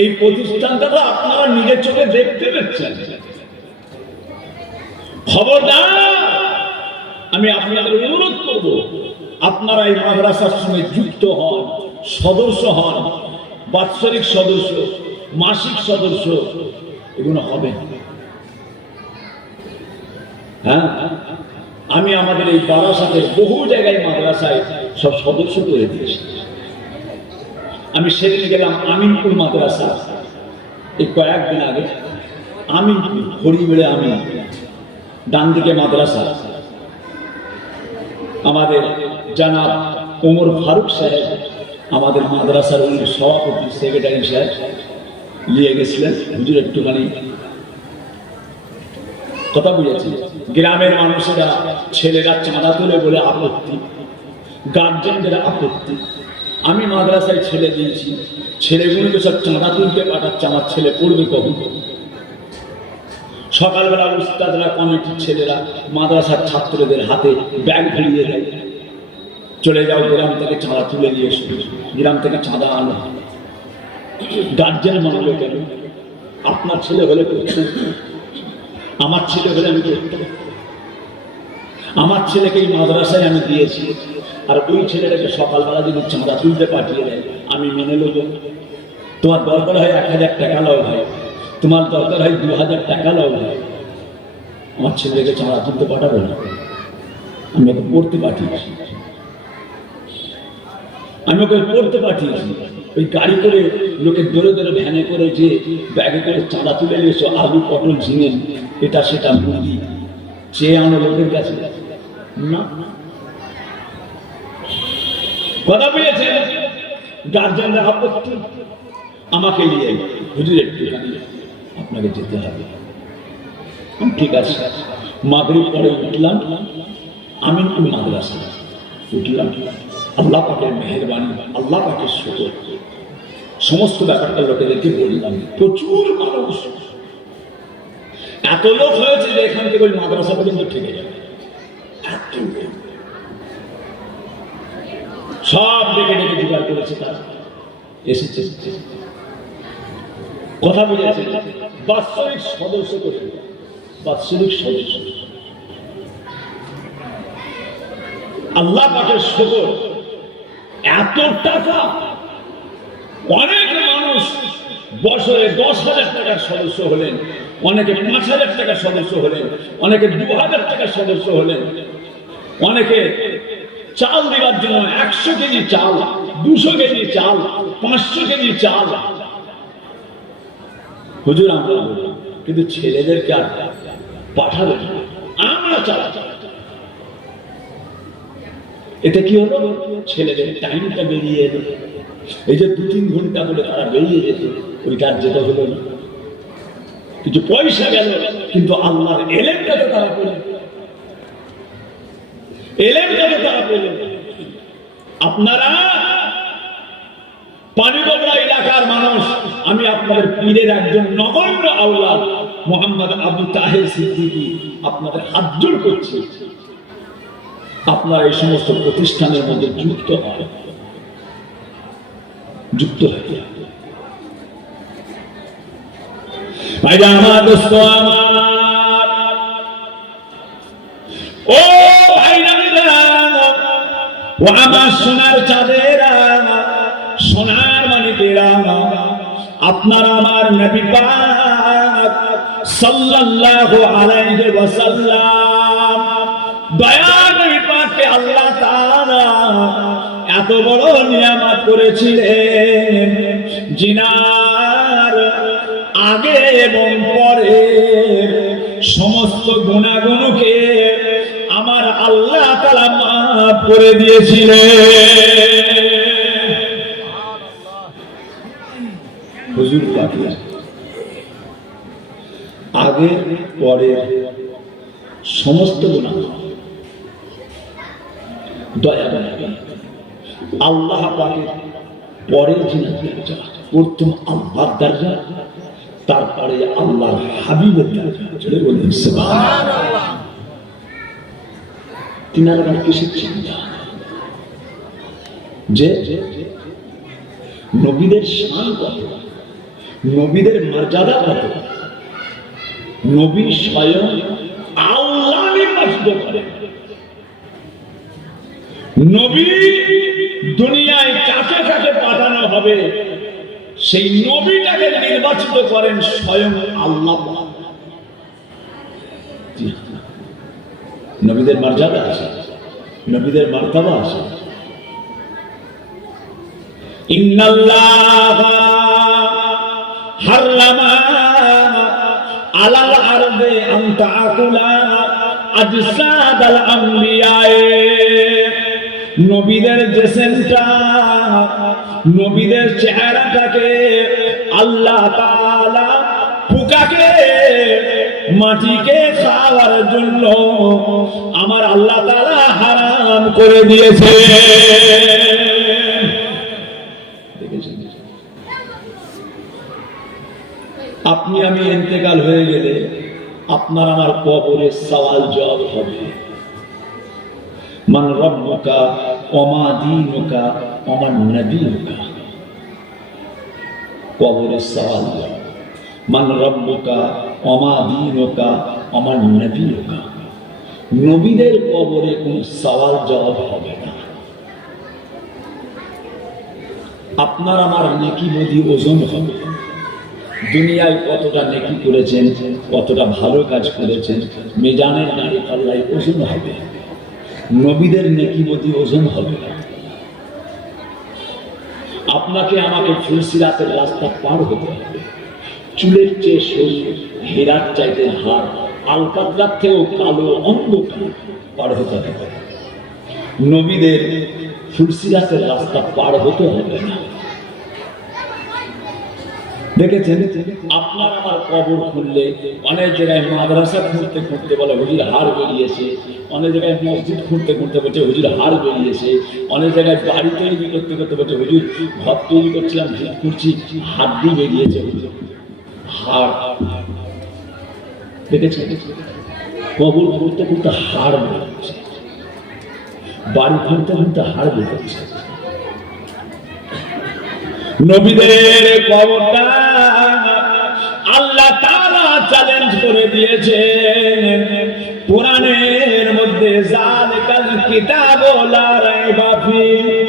এই প্রতিষ্ঠানটা, তো আপনারা নিজের চোখে দেখতে পেয়েছেন। খবরদার, আমি আপনাদের অনুরোধ করব, আপনারা এই মাদ্রাসার সঙ্গে যুক্ত হন, সদস্য হন, বাৎসরিক সদস্য, মাসিক সদস্য, এগুলো হবে। হ্যাঁ, আমি আমাদের এই বারাসাতের বহু জায়গায় মাদ্রাসায় সব সদস্য করে দিয়েছি। আমি সেদিন গেলাম আমিনপুর মাদ্রাসা, এই কয়েকদিন আগে। আমিনপুর হরিবেড়ে, আমি ডান দিকে মাদ্রাসা। আমাদের জানাব ওমর ফারুক সাহেব, আমাদের মাদ্রাসার উনি সভাপতি, সেক্রেটারি সাহেব নিয়ে গেছিলেন। হুজুর একটুখানি কথা বুঝেছি। গ্রামের মানুষেরা, ছেলেরা চাঁদা তুলে বলে আপত্তি, গার্জেনদের আপত্তি। আমি মাদ্রাসায় ছেলে দিয়েছি, ছেলেগুলোকে সব চাঁদা তুলতে পাঠাচ্ছে, আমার ছেলে পড়বে কখন? সকালবেলা উস্তাদরা, কমিটির ছেলেরা মাদ্রাসার ছাত্রদের হাতে ব্যাগ ধরিয়ে দেয়, চলে যাও গ্রাম থেকে চাঁদা তুলে নিয়ে এসো, গ্রাম থেকে চাঁদা আনো। গার্জেন মানবে কেন? আপনার ছেলে হলে করতেন, আমার ছেলে হলে আমি করতাম। আমার ছেলেকে এই মাদ্রাসায় আমি দিয়েছি, আর ওই ছেলেটাকে সকালবেলা যদি চাঁদা তুলতে পাঠিয়ে দেয়, আমি মেনে নেব। তোমার দরকার হয় 1000 টাকা লাও ভাই, তোমার দরকার হয় 2000 টাকা লাও ভাই, আমার ছেলেকে চাঁদা তুলতে পাঠাবো না। আমি ওকে পড়তে পাঠিয়েছি, আমি ওকে পড়তে পাঠিয়েছি। ওই গাড়ি করে লোকে দৌড়ে দৌড়ে ভ্যানে করে, যে ব্যাগে করে চাঁদা তুলে নিয়েছো, আলু, পটল, ঝিঙে, এটা সেটা, মুরগি চেয়ে আনো লোকের কাছে না। কথা বলেছে, গার্জেনরা আপত্তি, আমাকে নিয়ে হুজুর একটুখানি আপনাকে যেতে হবে। ঠিক আছে, মাগরিব পরে উঠলাম, আমিনপুর মাদ্রাসা উঠলাম। আল্লাহ পাকের মেহেরবানি, আল্লাহ পাকের শুকর, সমস্ত ব্যাপারটা লোকেদেরকে বললাম। প্রচুর মানুষ, এত লোক হয়েছে যে এখান থেকে ওই মাদ্রাসা পর্যন্ত ঠেকে যাবে। সব ডেকে ডেকে জোগাড় করেছে, তারা এসেছে, কথা বলেছে। বাৎসরিক সদস্য করে, বাৎসরিক সদস্য। আল্লাহ পাকের শুকর, এত টাকা। অনেক মানুষ বছরে 10,000 টাকার সদস্য হলেন, অনেকে 5,000 টাকার সদস্য হলেন, অনেকে 2,000 টাকার সদস্য হলেন, অনেকে চাল দেওয়ার জন্য 100 কেজি চাল, 200 কেজি চাল, 500 কেজি চাল। হুজুর আমরা বললাম, কিন্তু ছেলেদেরকে আর পাঠাবেন না, আমরা চালাচ্ছি। এতে কি হলো? ছেলেদের টাইমটা বেরিয়ে এলো। এই যে 2-3 ঘন্টা করে তারা বেরিয়ে যেত, ওইটা আর যেতে হলো না। কিছু পয়সা গেল, কিন্তু আল্লাহর এলেমটাকে তারা পেল, এলেমটাকে তারা পেল। আপনারা পানিবগড়া এলাকার মানুষ, আমি আপনাদের পীরের একজন নগণ্য আওলাদ মোহাম্মদ আবু তাহের সিদ্দিকী, আপনাদের হাত জোড় করছি, আপনারা এই সমস্ত প্রতিষ্ঠানের মধ্যে যুক্ত হয়, যুক্ত হয়। ভাইরা আমার, দোস্ত আমার, ও ভাইরা ও আমার সোনার চাঁদেরা, সোনার মানিকেরা, আপনারা আমার নবী পাক সাল্লাল্লাহু আলাইহি ওয়াসাল্লাম দয়ার নবী পাককে আল্লাহ তাআলা এত বড় নিয়ামত করেছিলেন, জিনার আগে এবং পরে সমস্ত গুনাহগুলোকে আমার আল্লাহ তাআলা মাফ করে দিয়েছিলেন। হুজুর পাক আগে পরে সমস্ত গুনাহ দয়া করে আল্লাহ পাকের পরে জিনাত দরজা, প্রথম আল্লাহর দরজা, তারপরে আল্লাহর হাবিবের দরজা। চলে বলুন সুবহানাল্লাহ। তিনার আবার কিসের চিন্তা? যে নবীদের শান কত, নবীদের মর্যাদা কত, নবী স্বয়ং আল্লাহ নির্বাচিত করেন। নবী দুনিয়ায় কাছে কাছে পাঠানো হবে, সেই নবীটাকে নির্বাচিত করেন স্বয়ং আল্লাহ। নবীদের মর্যাদা আছে, নবীদের মার্তাবা আছে। ইন্নাল্লাহা হারামা আলাল আরদি আন তাকুলা আজসাদাল আমবিয়া, নবীদের জিসমটা, নবীদের চেহারাটাকে আল্লাহ তাআলা পোকাকে, মাটিকে খাওয়ার জন্য আমার আল্লাহ তাআলা হারাম করে দিয়েছে। আপনি আমি ইন্তেকাল হয়ে গেলে আপনার আমার কবরে সওয়াল জবাব হবে। মান রব্বুকা ওমা দীনুকা ওমান নবিয়ুকা, কবরে সওয়াল জবাব। মান রব্বুকা ওমা দীনুকা ওমান নবিয়ুকা, নবীদের কবরে কোনো সওয়াল জবাব হবে না। আপনার আমার নেকি বদি ওজন হবে। দুনিয়ায় কতটা নেকি করেছেন, কতটা ভালো কাজ করেছেন, মিজানের দাঁড়িয়ে পাল্লায় ওজন হবে। নবীদের নেকি বদি ওজন হবে না। আপনাকে আমাকে ফুলসিরাতের রাস্তা পার হতে হবে। চুলের চেয়ে সরু, হীরার চাইতে হার, আলকাতরার থেকেও কালো অন্ধকার পার হতে হবে। নবীদের ফুলসিরাতের রাস্তা পার হতে হবে না। দেখেছেন, আপনার আমার কবর খুললে অনেক জায়গায় মাদ্রাসা খুঁড়তে খুঁড়তে বলে হুজুর হাড় বেরিয়েছে, অনেক জায়গায় মসজিদ খুঁড়তে খুঁড়তে বলছে হুজুর হাড় বেরিয়েছে, অনেক জায়গায় বাড়ি তৈরি করতে করতে বলছে হুজুর ঘর তৈরি করছিলাম, ভিত করছি, হাড্ডি বেরিয়েছে, হুজুর হাড়। দেখেছেন, কবর খুঁড়তে খুঁড়তে হাড় বেরোচ্ছে, বাড়ি খুঁড়তে খুঁড়তে হাড় বেরোচ্ছে। নবীদের কবরটা আল্লাহ তাআলা চ্যালেঞ্জ করে দিয়েছেন কোরআনের মধ্যে, যালিকাল কিতাবু লা রাইবা ফীহি,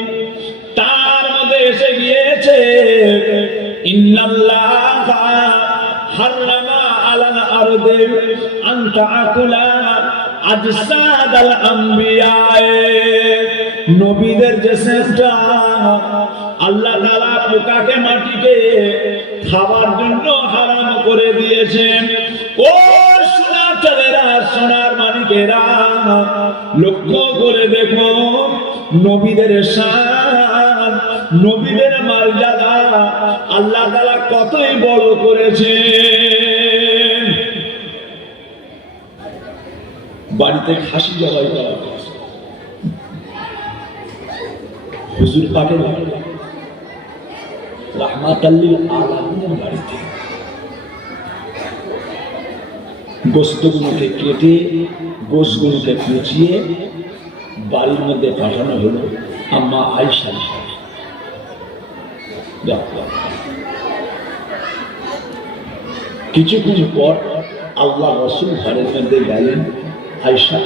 তার মধ্যে এসে গিয়েছে ইন্নাল্লাহা হারামা আলাল আরদি আন তাকুলা আজসাদাল আমবিয়া, নবীদের জিসমটা আল্লাহ তাআলা পোকাকে, মাটিকে খাবার জন্য হারাম করে দিয়েছেন। ও সোনার চাঁদেরা, সোনার মানিকেরা, লক্ষ্য করে দেখো নবীদের শান, নবীদের মর্যাদা আল্লাহ তাআলা কতই বড় করেছেন। বাড়িতে খাসি জবাই করা হয়েছে হুজুর পাকের রাহমাতাল লিল আলামিনের বাড়িতে। গোশতগুলোকে কেটে গোশগুলোকে কুচিয়ে বাড়ির মধ্যে পাঠানো হলো আম্মা আয়েশা। কিছুক্ষণ পর আল্লাহ রাসূল ঘরের মধ্যে গেলেন, আয়েশা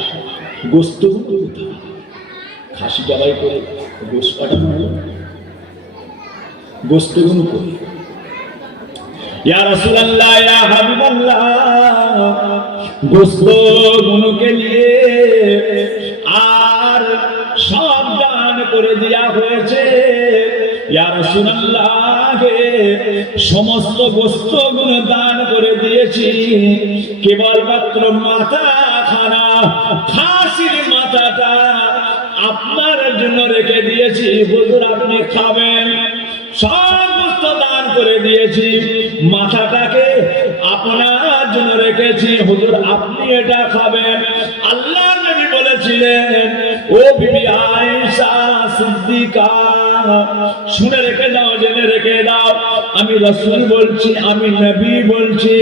গোশতগুলো কোথায়? খাসি জবাই করে গোশ পাঠানো হলো, গোশতগুলো করে। ইয়া রাসূলুল্লাহ, ইয়া হাবিবাল্লাহ, গোশতগুলোকে নিয়ে আর সব দান করে দেয়া হয়েছে। ইয়া রাসূলুল্লাহ, সমস্ত গোশতগুলো দান করে দিয়েছি, কেবলমাত্র মাথাখানা, খাসির মাথাটা আপনার জন্য রেখে দিয়েছি, হুজুর আপনি খাবেন। সব গোশত দান করে দিয়েছি, মাথাটাকে আপনার জন্য রেখেছি, হুজুর আপনি এটা খাবেন। আল্লাহর নবী বলেছিলেন, ও বিবি আয়েশা সিদ্দিকা, শুনে রেখে দাও, জেনে রেখে দাও, আমি রাসূল বলছি, আমি নবী বলছি,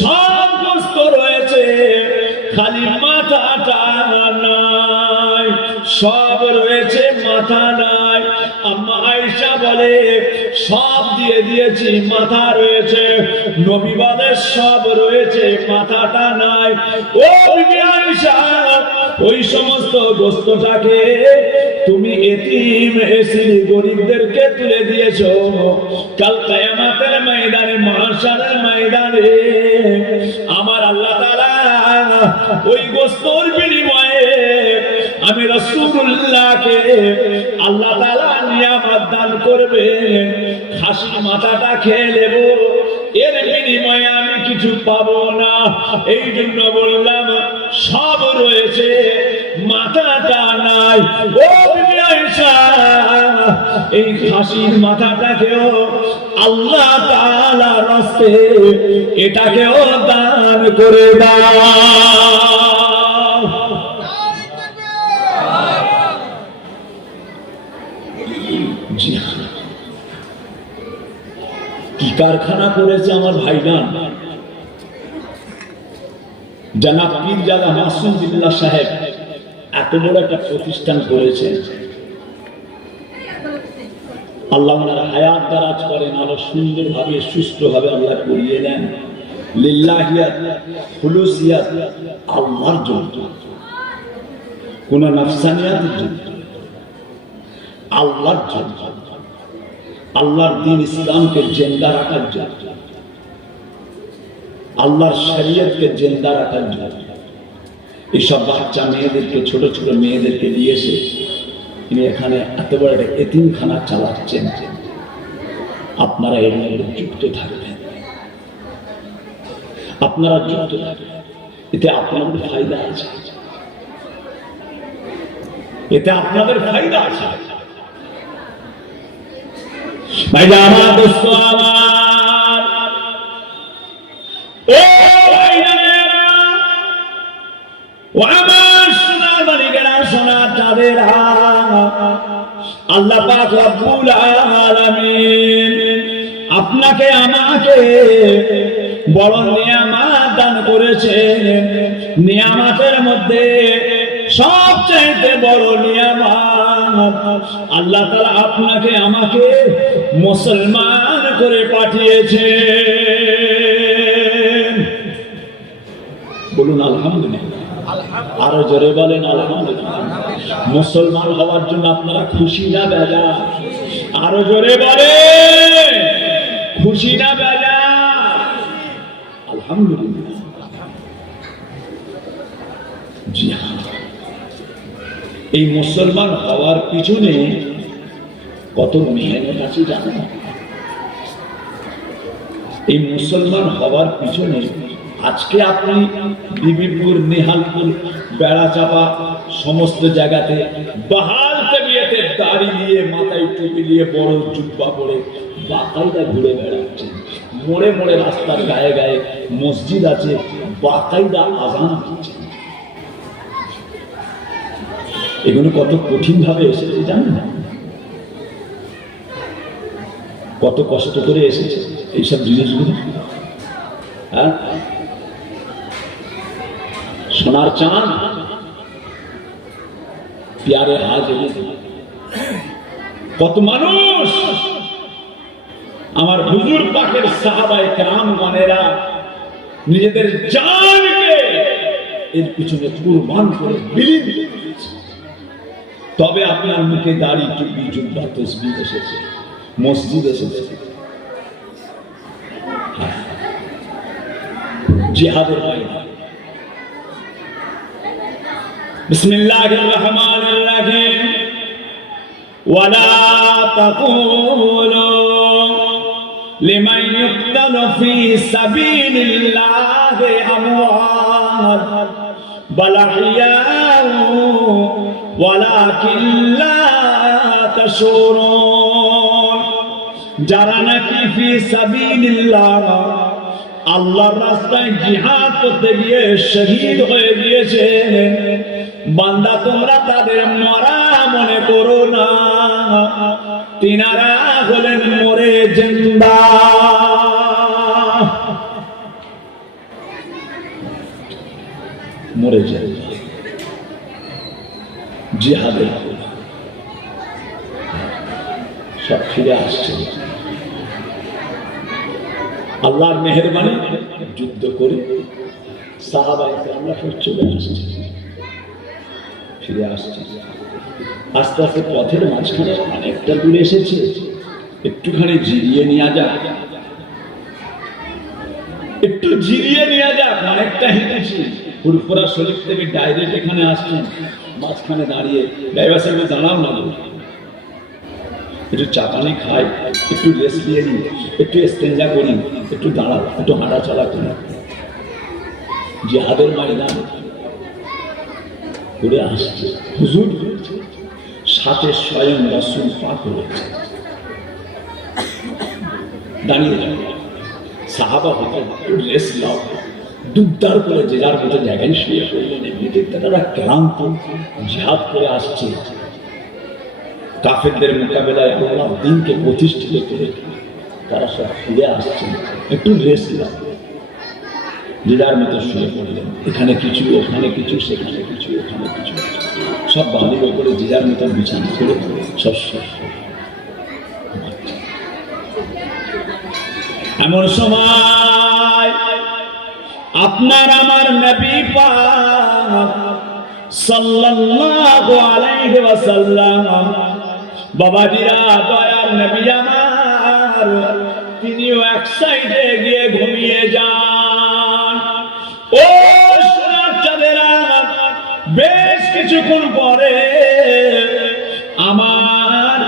সব গোশত রয়েছে, খালি মাথাটা নাই। সব রয়েছে, মাথা নাই। আম্মা আয়েশা বলে, সব দিয়ে দিয়েছি, মাথা রয়েছে। নবী বলে, সব রয়েছে, মাথাটা নাই। ও বিবি আয়েশা, ওই সমস্ত গোশতটাকে তুমি এতিম এসিলি গরিবদেরকে তুলে দিয়েছো। কাল কিয়ামতের ময়দানে, মাহশারের ময়দানে আমার আল্লাহ তাআলা ওই গোশতের বিনিময়ে আমি রাসূলুল্লাহকে আল্লাহ তাআলা নিয়ামত দান করবে, খাসির মাথাটা খেয়ে নেব, এর বিনিময়ে আমি কিছু পাবো না। এই জন্য বললাম, সব রয়েছে, মাথাটা নাই। ও বিবি আয়েশা, এই খাসির মাথাটাকেও আল্লাহ তাআলার রাস্তে এটাকেও দান করে দাও। কি কারখানা করেছে আমার ভাইজান জনাব পীরজাদা মাসুম বিল্লাহ সাহেব, এত বড় একটা প্রতিষ্ঠান করেছে। আল্লাহ ওনার হায়াত দারাজ করেন, আরো সুন্দরভাবে সুস্থভাবে আল্লাহ করিয়ে দেন। লিল্লাহিয়াত খুলুসিয়াত, আল্লাহর জন্য, কোন নফসানিয়াতের জন্য, আল্লাহর জন্য, আল্লাহর দ্বীন ইসলামকে জিন্দা রাখার জন্য, আল্লাহর শরীয়তকে জিন্দা রাখার জন্য এইসব বাচ্চা মেয়েদেরকে, ছোট ছোট মেয়েদেরকে দিয়েছে। তিনি এখানে এত বড় একটা এতিমখানা চালাচ্ছেন। আপনারা এর মধ্যে যুক্ত থাকবেন, আপনারা যুক্ত থাকবেন, এতে আপনাদের ফায়দা আছে, এতে আপনাদের ফায়দা আছে। ভাইরা আমার, দোস্ত আমার, ও ভাইজানেরা, ও আমার সোনার মালিকেরা, সোনার চাঁদেরা, আল্লাহ পাক রব্বুল আলামিন আপনাকে আমাকে বড় নিয়ামত দান করেছেন। নিয়ামতের মধ্যে সবচেয়ে বড় নিয়ামত আল্লাহ তাআলা আপনাকে আমাকে মুসলমান করে পাঠিয়েছেন। বলুন আলহামদুলিল্লাহ, আরো জোরে বলেন আলহামদুলিল্লাহ। মুসলমান হওয়ার জন্য আপনারা খুশি না বেজার? আরো জোরে বলেন, খুশি না বেজার? আলহামদুলিল্লাহ। জি হ্যাঁ, এই মুসলমান হওয়ার পিছনে কত মেহনত আছে জানেন? এই মুসলমান হওয়ার পিছনে আজকে আপনি বিবিপুর, নেহালপুর, বেড়াচাপা সমস্ত জায়গাতে বাহাল দাড়ি নিয়ে মাথায় টুপি দিয়ে বড় জুব্বা পরে বাকাইদা ঘুরে বেড়াচ্ছে। মোড়ে মোড়ে রাস্তার গায়ে গায়ে মসজিদ আছে, বাকাইদা আজান দিচ্ছে। এগুলো কত কঠিন ভাবে এসেছে জানেন না? কত কষ্ট করে এসেছে এইসব জিনিসগুলো। হ্যাঁ, সোনার চাঁদ প্যারে হাজির। কত মানুষ আমার হুজুর পাকের সাহাবায়ে কেরামগণেরা নিজেদের জানকে এর পিছনে কুরবান করে বিলীন করেছে। তবে আপনার মুখে দাড়ি টুপি জুব্বা তাসবিহ এসেছে, মসজিদ এসেছে। জিহাদের বাইরে বিসমিল্লাহির রহমানির রহিম ওয়ালা তাকুলু লিমান ইউকতালু ফি সাবিলিল্লাহি আমওয়াত বাল আহইয়াউ ওয়ালাকিন লা তাশউরুন। যারা নাকি ফি সাবিলিল্লাহ আল্লাহর রাস্তায় জিহাদ করতে গিয়ে শহীদ হয়ে গিয়েছে, বান্দা তোমরা তাদের মরা মনে করো না, তিনারা হলেন মরে জিন্দা। মরে জিন্দা জিহাদের সব ফিরে আসছে। আল্লাহর মেহেরবানি যুদ্ধ করে সাহাবায়ে কেরামরা চলে আসছে, ফিরে আসছে। আস্তে আস্তে পথের মাঝখানে অনেকটা দূরে এসেছে, একটুখানি জিরিয়ে নেওয়া যাক, একটু জিরিয়ে নেওয়া যাক। অনেকটা হেঁটেছি, ফুরফুরা শরীফ থেকে ডাইরেক্ট এখানে আসছেন, মাঝখানে দাঁড়িয়ে ড্রাইভার সাহেব দাঁড়াও না, একটু চা পানি খাই, একটু রেস্ট দিয়ে নিই, একটু ইস্তেঞ্জা করি, একটু দাঁড়াও, একটু হাঁটা চলা করি। জিহাদের ময়দানে ঘুরে আসছে হুজুর, সাথে স্বয়ং রাসূল পাক রয়েছে। দাঁড়িয়ে সাহাবা হতে একটু রেস্ট নাও, দুধদার করে যে যার মতো জায়গায় শুয়ে পড়লেন। এমনিতে তারা ক্লান্ত, জিহাদ করে আসছে, কাফেরদের মোকাবেলায় আল্লাহর দ্বীনকে প্রতিষ্ঠিত করে তারা সব ফিরে আসছে। একটু রেস্ট নাও, যে যার মতো শুয়ে পড়লেন। এখানে কিছু, ওখানে কিছু, সেখানে কিছু, ওখানে কিছু, সব বালির ওপরে যে যার মতো বিছানা করে সব শেষ। এমন সময় আপনার আমার নবী পাক সাল্লাল্লাহু আলাইহি ওয়াসাল্লাম, বাবাজিরা দয়ার নবী আমার, তিনিও এক সাইডে গিয়ে ঘুমিয়ে যান। ও সোনার চাঁদেরা, বেশ কিছুক্ষণ পরে আমার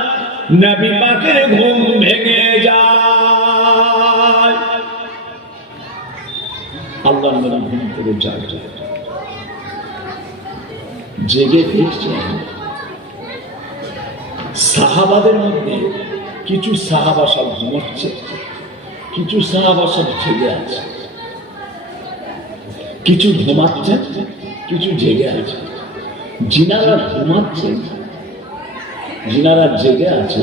নবী পাকের ঘুম ভেঙে যায়। আল্লাহর নবী ঘুম থেকে যায়, জেগে দেখছেন সাহাবাদের মধ্যে কিছু সাহাবা সব ঘুমাচ্ছে, কিছু সাহাবা সব জেগে আছে। কিছু ঘুমাচ্ছে, কিছু জেগে আছে। যিনারা ঘুমাচ্ছেন, যিনারা জেগে আছে,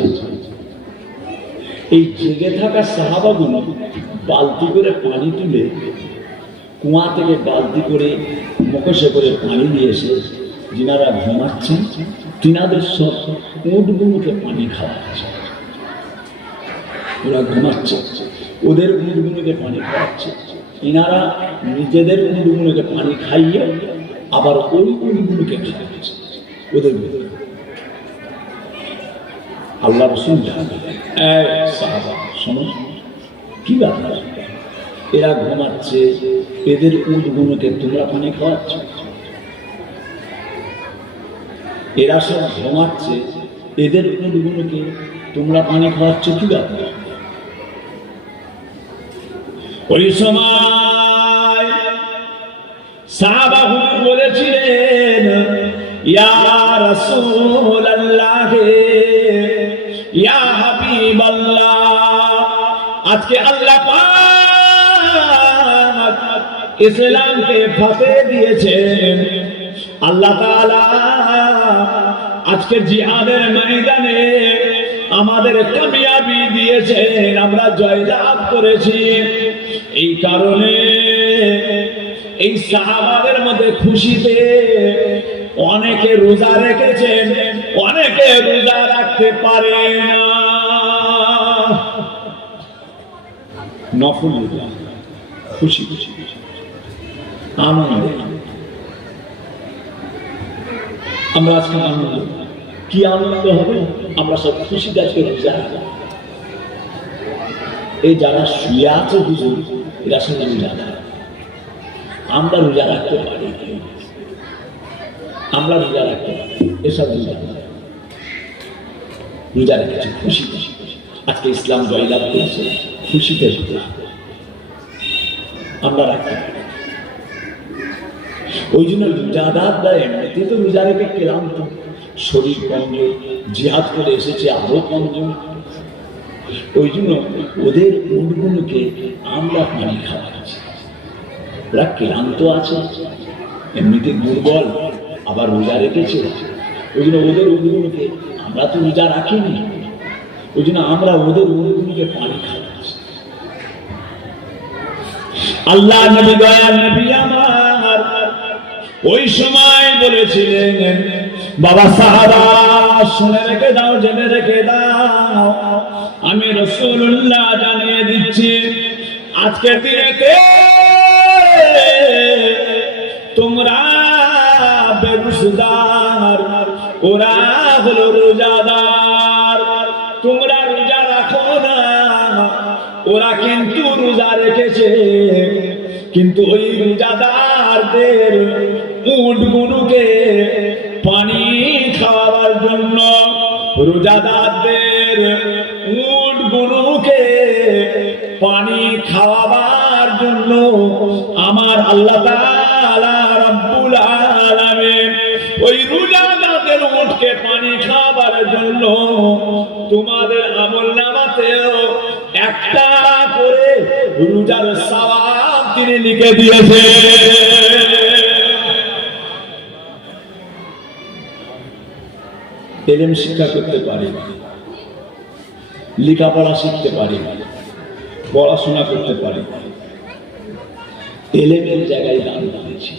এই জেগে থাকা সাহাবাগুলো বালতি করে পানি তুলে কুয়া থেকে বালতি করে মুখোশে করে পানি নিয়ে এসে যিনারা ঘুমাচ্ছেন তিনাদের সব উটগুলোকে পানি খাওয়াচ্ছে। ওরা ঘুমাচ্ছে, ওদের উটগুলোকে পানি খাওয়াচ্ছে। ইনারা নিজেদের উটগুলোকে পানি খাইয়ে আবার ওই উটগুলোকে খাওয়াচ্ছে ওদের। আল্লাহ রাসূল সাহাবা শোনো, কি ব্যাপার? এরা ঘুমাচ্ছে, এদের উটগুলোকে তোমরা পানি খাওয়াচ্ছ। এরা সব ঘুমাচ্ছে, এদের উটগুলোকে তোমরা পানি খাওয়াচ্ছ, কি ব্যাপার? ওই সময় সাহাবা হুজুর বলেছিলেন, ইয়া রাসূলুল্লাহ ইয়া হাবিবাল্লাহ। আজকে আল্লাহ পাক ইসলামকে ফতেহ দিয়েছেন। আল্লাহ তাআলা আজকে জিহাদের ময়দানে আমাদের কামিয়াবি দিয়েছেন, আমরা জয়লাভ করেছি। এই কারণে এই সাহাবাদের মধ্যে খুশিতে অনেকে রোজা রেখেছেন, অনেকে রোজা রাখতে পারে না। নফল রোজা, খুশি খুশি আনন্দ। আমরা আজকে আনন্দ, কি আনন্দ হবে? আমরা সব খুশিতে আজকে রোজা। এই যারা শুয়ে আছে হুজুর, এরা সঙ্গে রোজা না। আমরা রোজা রাখতে পারি, আমরা রোজা রাখতে পারি, এসব রোজা রোজা রেখেছি খুশি খুশি। আজকে ইসলাম জয়লাভ করেছে, খুশিতে আমরা রাখতে পারি। ওই জন্য রোজাদার দেয়, এমনিতে তো রোজা রেখে ক্লান্ত, শরীর কমজোর, জিহাদ করে এসেছে আরো কমজোর। ওই জন্য ওদের উটগুলোকে আমরা পানি খাওয়াচ্ছি। ওরা ক্লান্ত আছে, এমনিতে দুর্বল, আবার রোজা রেখেছে। ওই জন্য ওদের উটগুলোকে, আমরা তো রোজা রাখিনি, ওই জন্য আমরা ওদের উটগুলোকে পানি খাওয়াচ্ছি। আল্লাহ নবী দয়াল নবী আমার ওই সময় বলেছিলেন, বাবা সাহাবা শুনে রেখে দাও, জেনে রেখে দাও, আমি রাসূলুল্লাহ জানিয়ে দিচ্ছি, আজকের দিনেতে তোমরা বেরোজগার, ওরা হলো রোজাদার। তোমরা রোজা রাখো না, ওরা কিন্তু রোজা রেখেছে। কিন্তু ওই রোজাদারদের উটগুলোকে পানি খাওয়াবার জন্য, রোজাদারদের উটগুলোকে পানি খাওয়াবার জন্য আমার আল্লাহ তাআলা রব্বুল আলামিন ওই রোজাদারদের উটকে পানি খাওয়াবার জন্য তোমাদের আমলনামাতেও একটা করে রোজার সওয়াব তিনি লিখে দিয়েছে। ইলম শিক্ষা করতে পারি, লেখাপড়া শিখতে পারি, পড়াশোনা করতে পারি, ইলমের জায়গায় দান করেছি,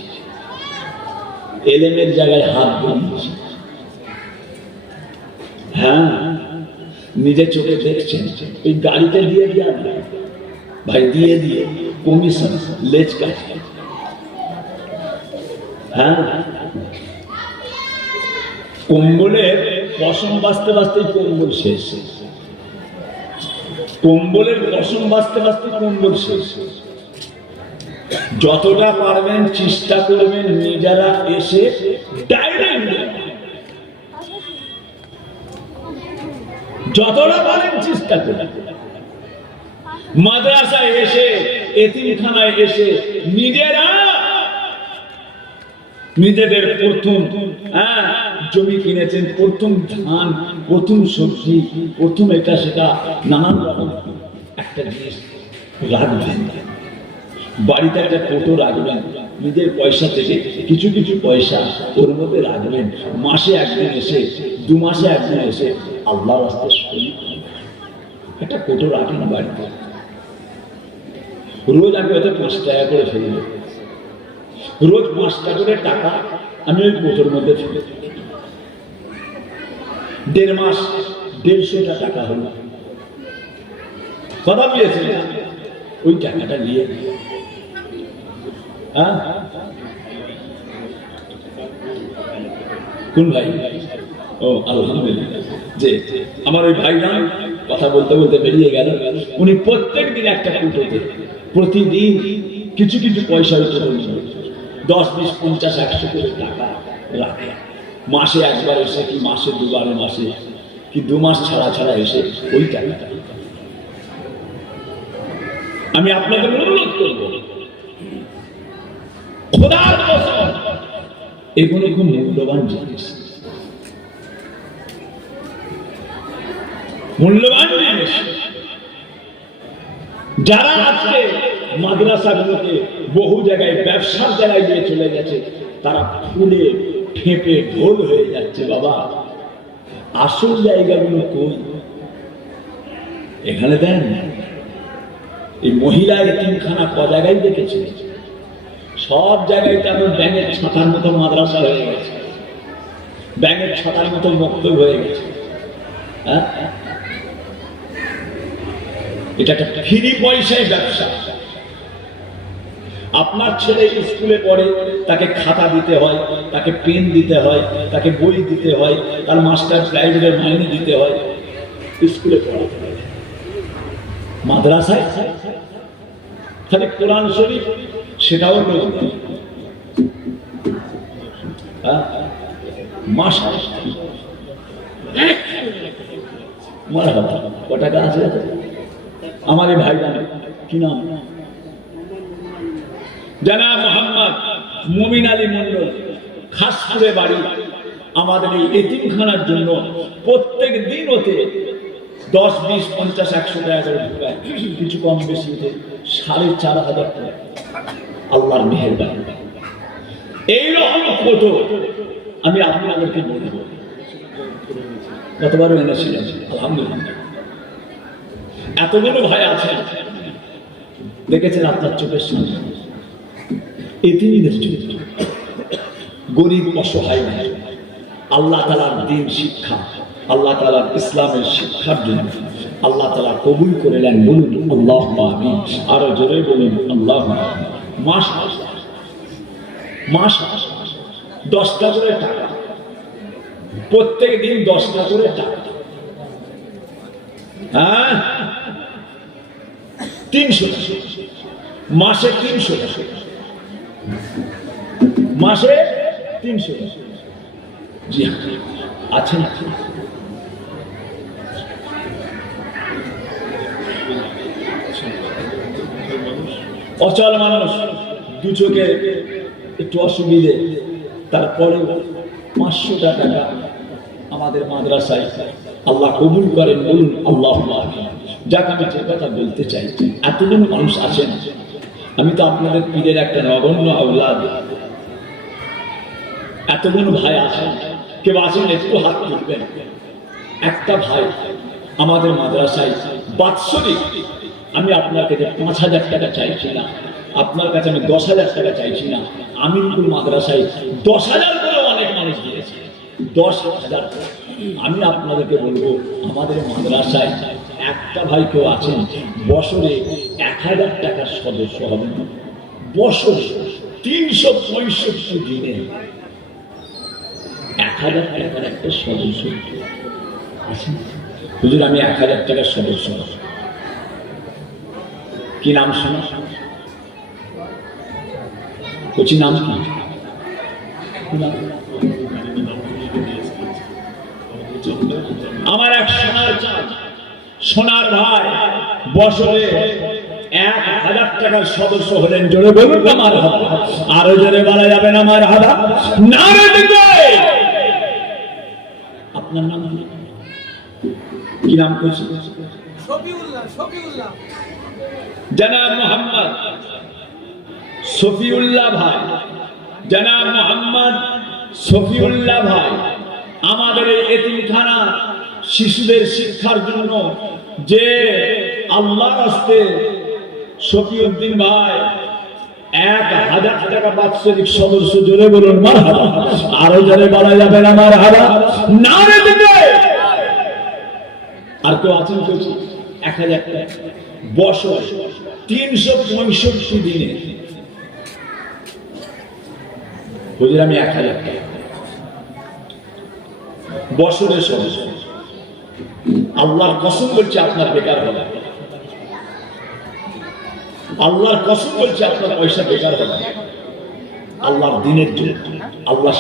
ইলমের জায়গায় হাত বাড়িয়েছি। হ্যাঁ, নিজের চোখে দেখছেন, এই গাড়িতে দিয়ে দিয়ে ভাই দিয়ে দিয়ে কমিশন লেজ কাটে। হ্যাঁ, কম্বলের পশম বাঁচতে বাঁচতেই কম্বল শেষ, কম্বলের পশম বাঁচতে বাঁচতে কম্বল শেষ। যতটা পারবেন চেষ্টা করবেন নিজেরা এসে ডাইরেক্ট, যতটা পারেন চেষ্টা করবেন মাদ্রাসায় এসে, এতিমখানায় এসে নিজেরা নিজেদের প্রথম জমি কিনেছেন, প্রথম ধান, প্রথম সবজি, প্রথম এটা সেটা নানান রকম একটা জিনিস রাখবেন, বাড়িতে একটা কোটো রাখবেন, নিজের পয়সা থেকে কিছু কিছু পয়সা ওর মধ্যে রাখবেন। মাসে একদিন এসে, 2 মাসে একদিন এসে আল্লাহর রাস্তায় একটা কোটো রাখেন বাড়িতে। রোজ আমি হয়তো 5 টাকা করে ফেলব, রোজ 5 টাকা করে টাকা আমি ওই কোটোর মধ্যে ফেলে, 1.5 মাস 150 টাকা হলো। কথা বুঝেছিলেন? ওই টাকাটা নিয়ে কোন ভাই? ও আলহামদুলিল্লাহ, যে আমার ওই ভাই না কথা বলতে বলতে বেরিয়ে গেল, উনি প্রত্যেক দিন একটা কুটোতে প্রতিদিন কিছু কিছু পয়সা 10, 20, 50, 100 করে টাকা রাখে। মাসে একবার এসে কি মাসে 2বার, মাসে কি 2 মাস ছাড়া ছাড়া এসে ওই টাকাটা। আমি আপনাদের অনুরোধ করব, খোদার কসম এগুলো খুব মূল্যবান জিনিস। মূল্যবান জিনিস। যারা আজকে মাদ্রাসাগুলোকে বহু জায়গায় ব্যবসার জায়গায় দিয়ে চলে গেছে, তারা ফুলে ফেঁপে ঢোল হয়ে যাচ্ছে। বাবা, আসল জায়গাগুলো কই? এখানে দেন। এই মহিলা এতিমখানা ক জায়গায় দেখেছে? সব জায়গায় তাদের ব্যাঙের ছাতার মতো মাদ্রাসা হয়ে গেছে, ব্যাঙের ছাতার মতো মক্তব হয়ে গেছে। হ্যাঁ, এটা একটা ফ্রি পয়সায় ব্যবসা। আপনার ছেলে স্কুলে পড়ে, তাকে খাতা দিতে হয়, তাকে পেন দিতে হয়, তাকে বই দিতে হয়, তার মাস্টার প্রাইভেটের মাইনে দিতে হয়, স্কুলে পড়ে। মাদ্রাসায় খালি কোরআন শরীফ, সেটাও লোক মাস কটাকা আছে আমার এই ভাই জানে কি নাম? জনাব মোহাম্মদ মুমিন আলী মন্ডল, খাসপুরে বাড়ি। আমাদের এই এতিমখানার জন্য প্রত্যেক দিন হতে 10, 20, 50, 100 টাকা করে ঢুকায়, কিছু কম বেশি হতে 4,500 টাকা। আল্লাহর মেহেরবানি। এইরকম ফটো আমি আপনাদেরকে বলবো, কতবারও এনেছিলাম। আলহামদুলিল্লাহ, এতগুলো ভাই আছেন, দেখেছেন আপনার চোখের সামনে। এতিমদের জন্য, গরিব অসহায় ভাই, আল্লাহ তাআলার দ্বীন শিক্ষা, আল্লাহ তাআলার ইসলামের শিক্ষার জন্য আল্লাহ তাআলা কবুল করে নেন। বলুন আল্লাহুম্মা আমিন। আরো জোরে বলুন আল্লাহুম্মা আমিন। মাস মাস 10টা করে টাকা, প্রত্যেক দিন 10টা করে টাকা। হ্যাঁ, 300 মাসে, 300 মাসে 300। জি আছেন? অচল মানুষ, দু চোখে একটু অসুবিধে, তারপরে 500 টাকা আমাদের মাদ্রাসায় আল্লাহ কবুল করেন। বলুন আল্লাহুম্মা আমিন। যাক, আমি যে কথা বলতে চাই, এতজন মানুষ আছেন, আমি তো আপনাদের পীরের একটা নগণ্য আওলাদ। এতগুলো ভাই আছেন, কেউ আছেন একটু হাত তুলবেন। একটা ভাই আমাদের মাদ্রাসায় বাৎসরিক, আমি আপনার কাছে 5,000 টাকা চাইছি না, আপনার কাছে আমি 10,000 টাকা চাইছি না। আমিনপুর মাদ্রাসায় 10,000 করে অনেক মানুষ দিয়েছে, 10,000। আমি আপনাদেরকে বলবো, আমাদের মাদ্রাসায় একটা ভাই কেউ আছেন বছরে 1,000 টাকার সদস্য হবেন, বছরে 365 দিনে 1,000 টাকার একটা সদস্য আছেন। হুজুর, আমি 1,000 টাকার সদস্য। কি নাম শোনা? কোচি নাম কি? আমার এক সোনার চাঁদ, সোনার ভাই, বছরে 1,000 টাকার সদস্য হলেন। জোরে বলুন না মারহাবা। আরো জোরে বলা যাবে না মারহাবা? নারে দিতে। আপনার নাম কি? নাম কইছি? শফিউল্লাহ। শফিউল্লাহ, জনাব মোহাম্মদ শফিউল্লাহ ভাই, জনাব মোহাম্মদ শফিউল্লাহ ভাই আমাদের এই এতিমখানা শিশুদের শিক্ষার জন্য যে আল্লাহর রাস্তে শফিউদ্দিন ভাই 1,000 টাকা বাৎসরিক সদস্য। জোরে বলুন মারহাবা। আরো জোরে বলা যাবে না মারহাবা? নারে দিতে। আর কেউ আছেন? কেউ 1,000 টাকা বছর 365 দিনে। হুজুর, আমি 1,000 টাকা বছরে সদস্য। আল্লাহর কসম বলছে আপনার বেকার হবে, আল্লাহর কসম বলছে আপনার পয়সা বেকার হবে। আল্লাহর দ্বীনের জন্য, আল্লাহ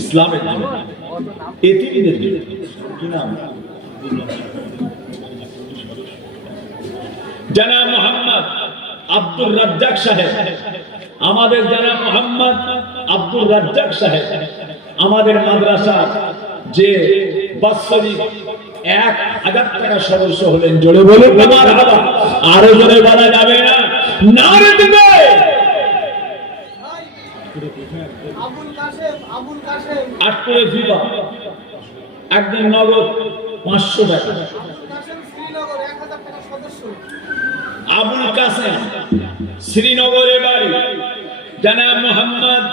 ইসলামের জন্য, এতিমদের জন্য। কি নাম? জনাব মোহাম্মদ আব্দুর রাজ্জাক সাহেব, আমাদের জনাব মোহাম্মদ আব্দুর রাজ্জাক সাহেব আমাদের মাদ্রাসা যে বাৎসরিক 1000 টাকা সদস্য হলেন। জোরে বলুন মারহাবা। আরো জোরে বলা যাবে না? নারে দিবে আটপুরে ফিবা একদিন নগদ 500 টাকা। আবুল কাসেম শ্রীনগরে বাড়ি, জানাব মোহাম্মদ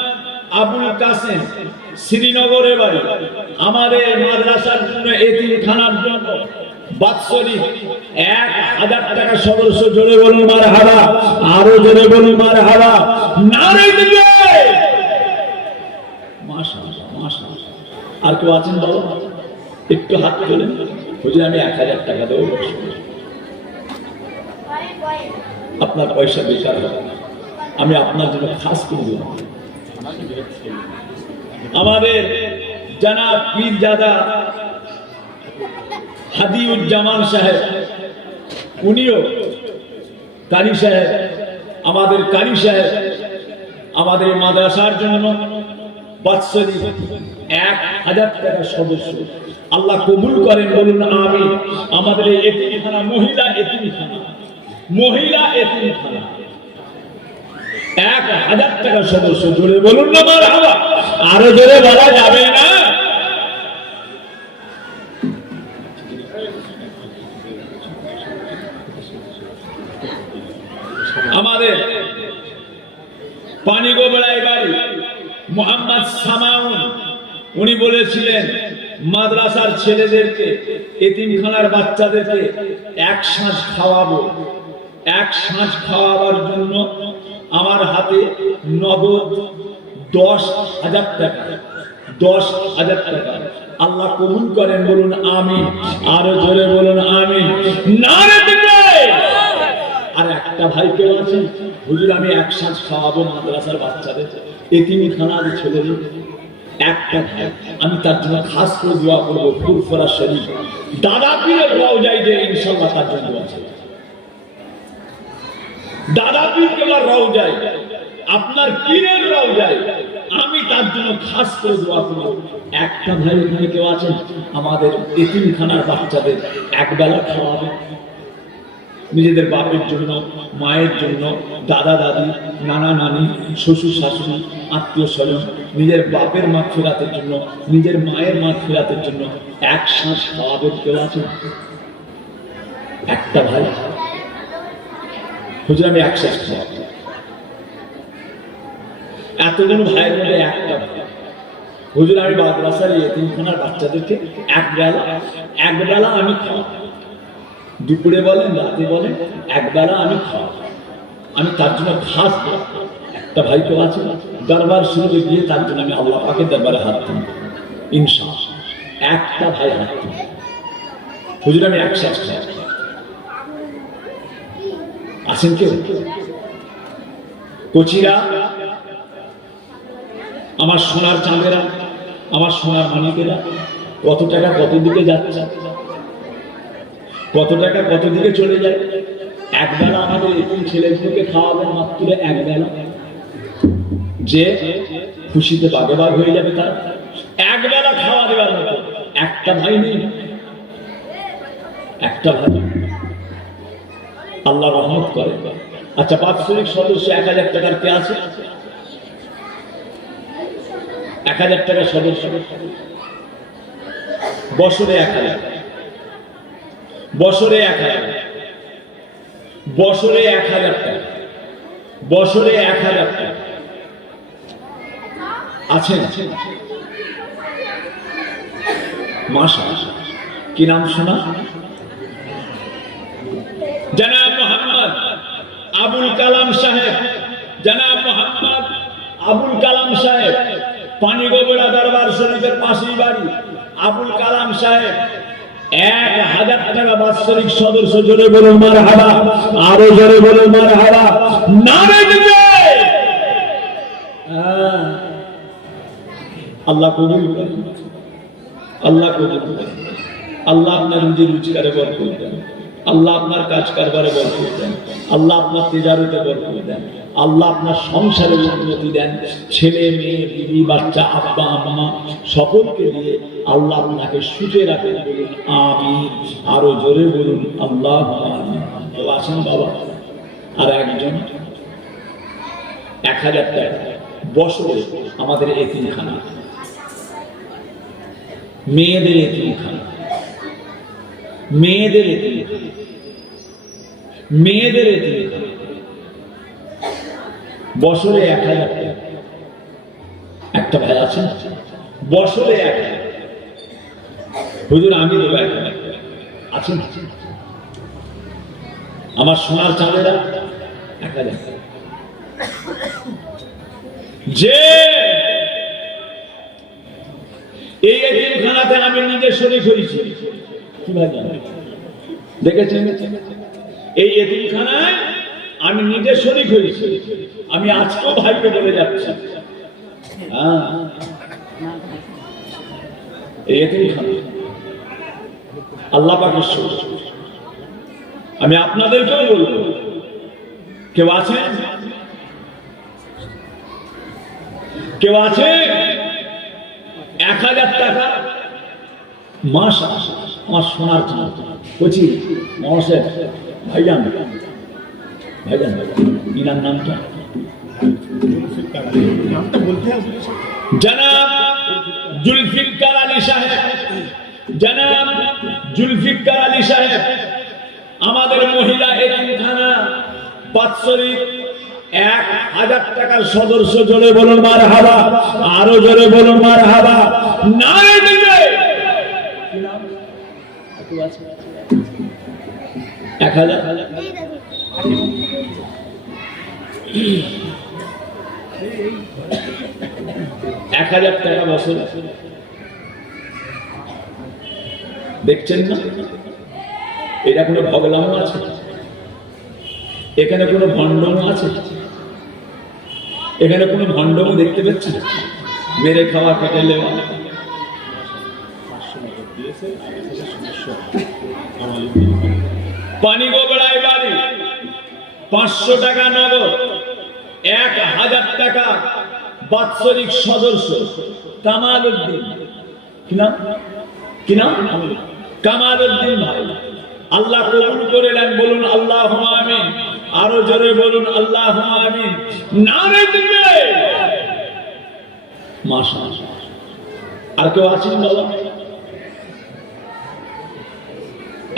আবুল কাসেম শ্রীনগরে বাড়ি। আমাদের মাদ্রাসার জন্য এতিমখানার জন্য বাৎসরিক 1000 টাকা সদস্য। জোরে বলুন মারহাবা। আরো জোরে বলুন মারহাবা। নারে দিবে মাশাআল্লাহ মাশাআল্লাহ। আর কেউ আছেন বাবা? একটু হাত তোলেন। হুজুর আমি 1000 টাকা দেব। আপনার পয়সা বেকার হবে, আমি আপনার জন্য খাস করে দেব। আমাদের জনাব পীরজাদা হাদিউজ্জামান সাহেব, উনিও কারি সাহেব, আমাদের কারি সাহেব আমাদের মাদ্রাসার জন্য বাৎসরিক 1000 টাকা সদস্য। আল্লাহ কবুল করেন, বলুন আমিন। আমাদের এই এতিমখানা মহিলা এতিমখানা 1000 টাকা সদস্য। জোরে বলুন না মারহাবা। আরো জোরে বলা যাবে না? আমাদের পানিগোবড়ায় বাড়ি মোহাম্মদ সামাউন, উনি বলেছিলেন মাদ্রাসার ছেলেদেরকে এতিমখানার বাচ্চাদেরকে এক সাঁঝ খাওয়াবো। এক সাঁঝ খাওয়াবার জন্য আমার হাতে নগদ 10,000 টাকা। 10,000 টাকা। আল্লাহ কবুল করেন, বলুন আমিন। আরো জোরে বলুন আমিন। নারে দিবে। আর একটা ভাই কেউ আছে, হুজুর আমি এক সাঁঝ খাওয়াবো মাদ্রাসার বাচ্চাদের এতিমখানার ছেলেদের। একটা ভাই, আমি তার জন্য খাস করে দোয়া করবো। ফুরফুরা শরীফ দাদা পীরের রওজায় যে ইনশাআল্লাহ তার জন্য আছে। দাদা পীর কেবল রওজায়, আপনার পীরের রওজায় আমি তার জন্য খাস করে দোয়া করবো। একটা ভাই এখানে কেউ আছেন, আমাদের এতিমখানার বাচ্চাদের একবেলা খাওয়াবে। নিজেদের বাপের জন্য, মায়ের জন্য, দাদা দাদি, নানা নানি, শ্বশুর শাশুড়ি, আত্মীয় স্বজন, নিজের বাপের মাগফিরাতের জন্য, নিজের মায়ের মাগফিরাতের জন্য এক সাঁঝ খাওয়াবে। কেউ আছে? একটা ভাই, হুজুর আমি এক সাঁঝ খাওয়াবো। এতগুলো ভাইয়ের মধ্যে একটা ভাই, হুজুর আমি মাদ্রাসার এতিমখানার বাচ্চাদেরকে একবেলা আমি খাওয়াবো। দুপুরে বলেন, রাতে বলেন, একবেলা আমি খাওয়াবো। আমি তার জন্য খাস একটা ভাই কেউ আছে, দরবার শুরুতে গিয়ে তার জন্য আমি আল্লাহ পাকের দরবারে হাত দিই ইনশাআল্লাহ। একটা ভাই হাত দিই, হুজুর আমি একসাথে খাওয়াবো। আছেন কেউ? কচিরা, আমার সোনার চাঁদেরা, আমার সোনার মানিকেরা, কত টাকা কত দিকে যাচ্ছে, কত টাকা কত দিকে চলে যায়। একবেলা আমাদের এরকম ছেলেগুলোকে খাওয়াবেন, মাত্র একবেলা, যে খুশিতে বাগে বাগ হয়ে যাবে। তার একবেলা খাওয়া দেওয়ার মতো একটা ভাই নেই। একটা ভাই, আল্লাহ রহমত করে। আচ্ছা, বাৎসরিক সদস্য 1000 টাকার কে আছে? 1000 টাকা সদস্য, বছরে 1000, বছরে 1000, বছরে 1000 টাকা, বছরে 1000 টাকা আছেন? মাশাআল্লাহ। কি নাম শোনা? জনাব মোহাম্মদ আবুল কালাম সাহেব। জনাব মোহাম্মদ আবুল কালাম সাহেব, পানিগোবড়া দরবার শরীফের পাশেই বাড়ি। আবুল কালাম সাহেব 1000 টাকা বাৎসরিক সদস্য। জোরে বলুন মারহাবা। আরো জোরে বলুন মারহাবা। নারে দিবে। আল্লাহ কবুল করেন, আল্লাহ কবুল করেন। আল্লাহ আপনার রুজি রোজগারে বরকত দেন। আল্লাহ আপনার কাজ কারবারে বরকত দেন, আল্লাহ আপনার তিজারতে বরকত দেন, আল্লাহ আপনার সংসারে উন্নতি দেন, ছেলে মেয়ে বিবি বাচ্চা আব্বা আম্মা সকলকে দিয়ে আল্লাহ আপনাকে সুখে রাখেন, বলুন আমিন। আরো জোরে বলুন আল্লাহ আমিন। তো আসেন বাবা, আর একজন 1000 টাকা বছরে আমাদের এতিমখানা, মেয়েদের এতিমখানা, মেয়েদের এতিমখানা, মেয়েদের এতিমখানা বছরে 1000 টাকা। একটা ভাই আছেন বছরে 1000, হুজুর আমি দেবো 1000 আছেন? আমার সোনার চাঁদেরা 1000। যে এই এতিমখানাতে আমি নিজে শরীক হয়েছি, কি ভাই দেখেছেন? এই এতিমখানায় আমি নিজে শরীক হয়েছি। আমি আজকেও ভাইকে বলে যাচ্ছি, এই এতিমখানা আল্লাহ পাকের শরীক। আমি আপনাদেরকেও বলবো, কেউ আছে, কেউ আছে 1000 টাকা মাস আমার সোনার চাঁদ কচি মহাশয় ভাইজান, ভাইজান ইনার নামটা জনাব জুলফিকার আলী সাহেব, জনাব জুলফিকার আলী সাহেব আমাদের মহিলা এতিমখানা বাৎসরিক 1000 টাকার সদস্য। জোরে বলুন মারহাবা, আরো জোরে বলুন মারহাবা। নারে দিবে 1000 টাকা বছর। দেখছেন না এটা কোনো ভগলাম আছে? এখানে কোনো ভণ্ডম আছে? এখানে কোনো ভণ্ডম দেখতে পাচ্ছি? মেরে খাওয়া, কেটে নেওয়া। পানি গোবড়ায় বাড়ি 500 টাকা নগদ, 1000 টাকা বাৎসরিক সদস্য। কামাল উদ্দিন, কি নাম? কি নাম? কামাল উদ্দিন ভাই, আল্লাহ কবুল করে নেন, বলুন আল্লাহুম্মা আমিন। আরো জোরে বলুন আল্লাহুম্মা আমিন। নারে দিবে মাশাআল্লাহ। আর কেউ আছেন বাবা?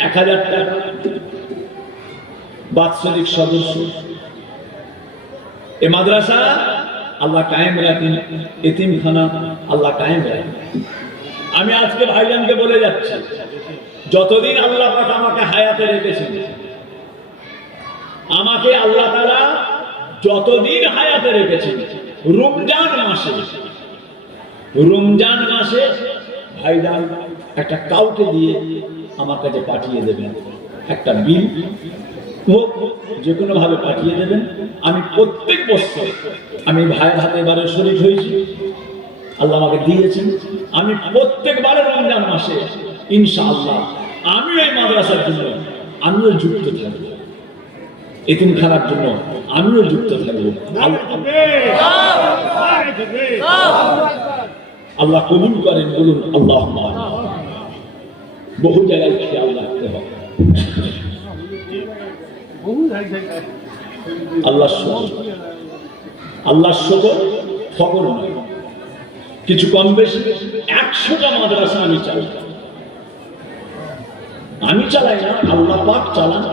1000 টাকা বাৎসরিক সদস্য। এ মাদ্রাসা আল্লাহ কায়েম রাখেন, এতিমখানা আল্লাহ কায়েম রাখেন। আমি আজকে ভাইজানকে বলে যাচ্ছি, যতদিন আল্লাহ পাক আমাকে হায়াতে রেখেছেন, আমাকে আল্লাহ তাআলা যতদিন হায়াতে রেখেছেন, রমজান মাসে ভাইজান একটা কাউকে দিয়ে আমার কাছে পাঠিয়ে দেবেন, একটা বিল হোক যে কোনো ভাবে পাঠিয়ে দেবেন। আমি প্রত্যেক বছর আমি ভাইয়ের হাতে এবারে শরীক হয়েছি, আল্লাহ আমাকে দিয়েছেন। আমি প্রত্যেকবারে রমজান মাসে ইনশাআল্লাহ আমি এই মাদ্রাসার জন্য আমিও যুক্ত থাকবো, এতিমখানার জন্য আমিও যুক্ত থাকবো। আল্লাহ কবুল করেন, বলুন আল্লাহুম্মা আমিন। বহু জায়গায় খেয়াল রাখতে হবে। আল্লাহ শুকর ফকর নয়। কিছু কম বেশি 100টা মাদ্রাসা আমি চালাই না, আল্লাহ পাক চালান।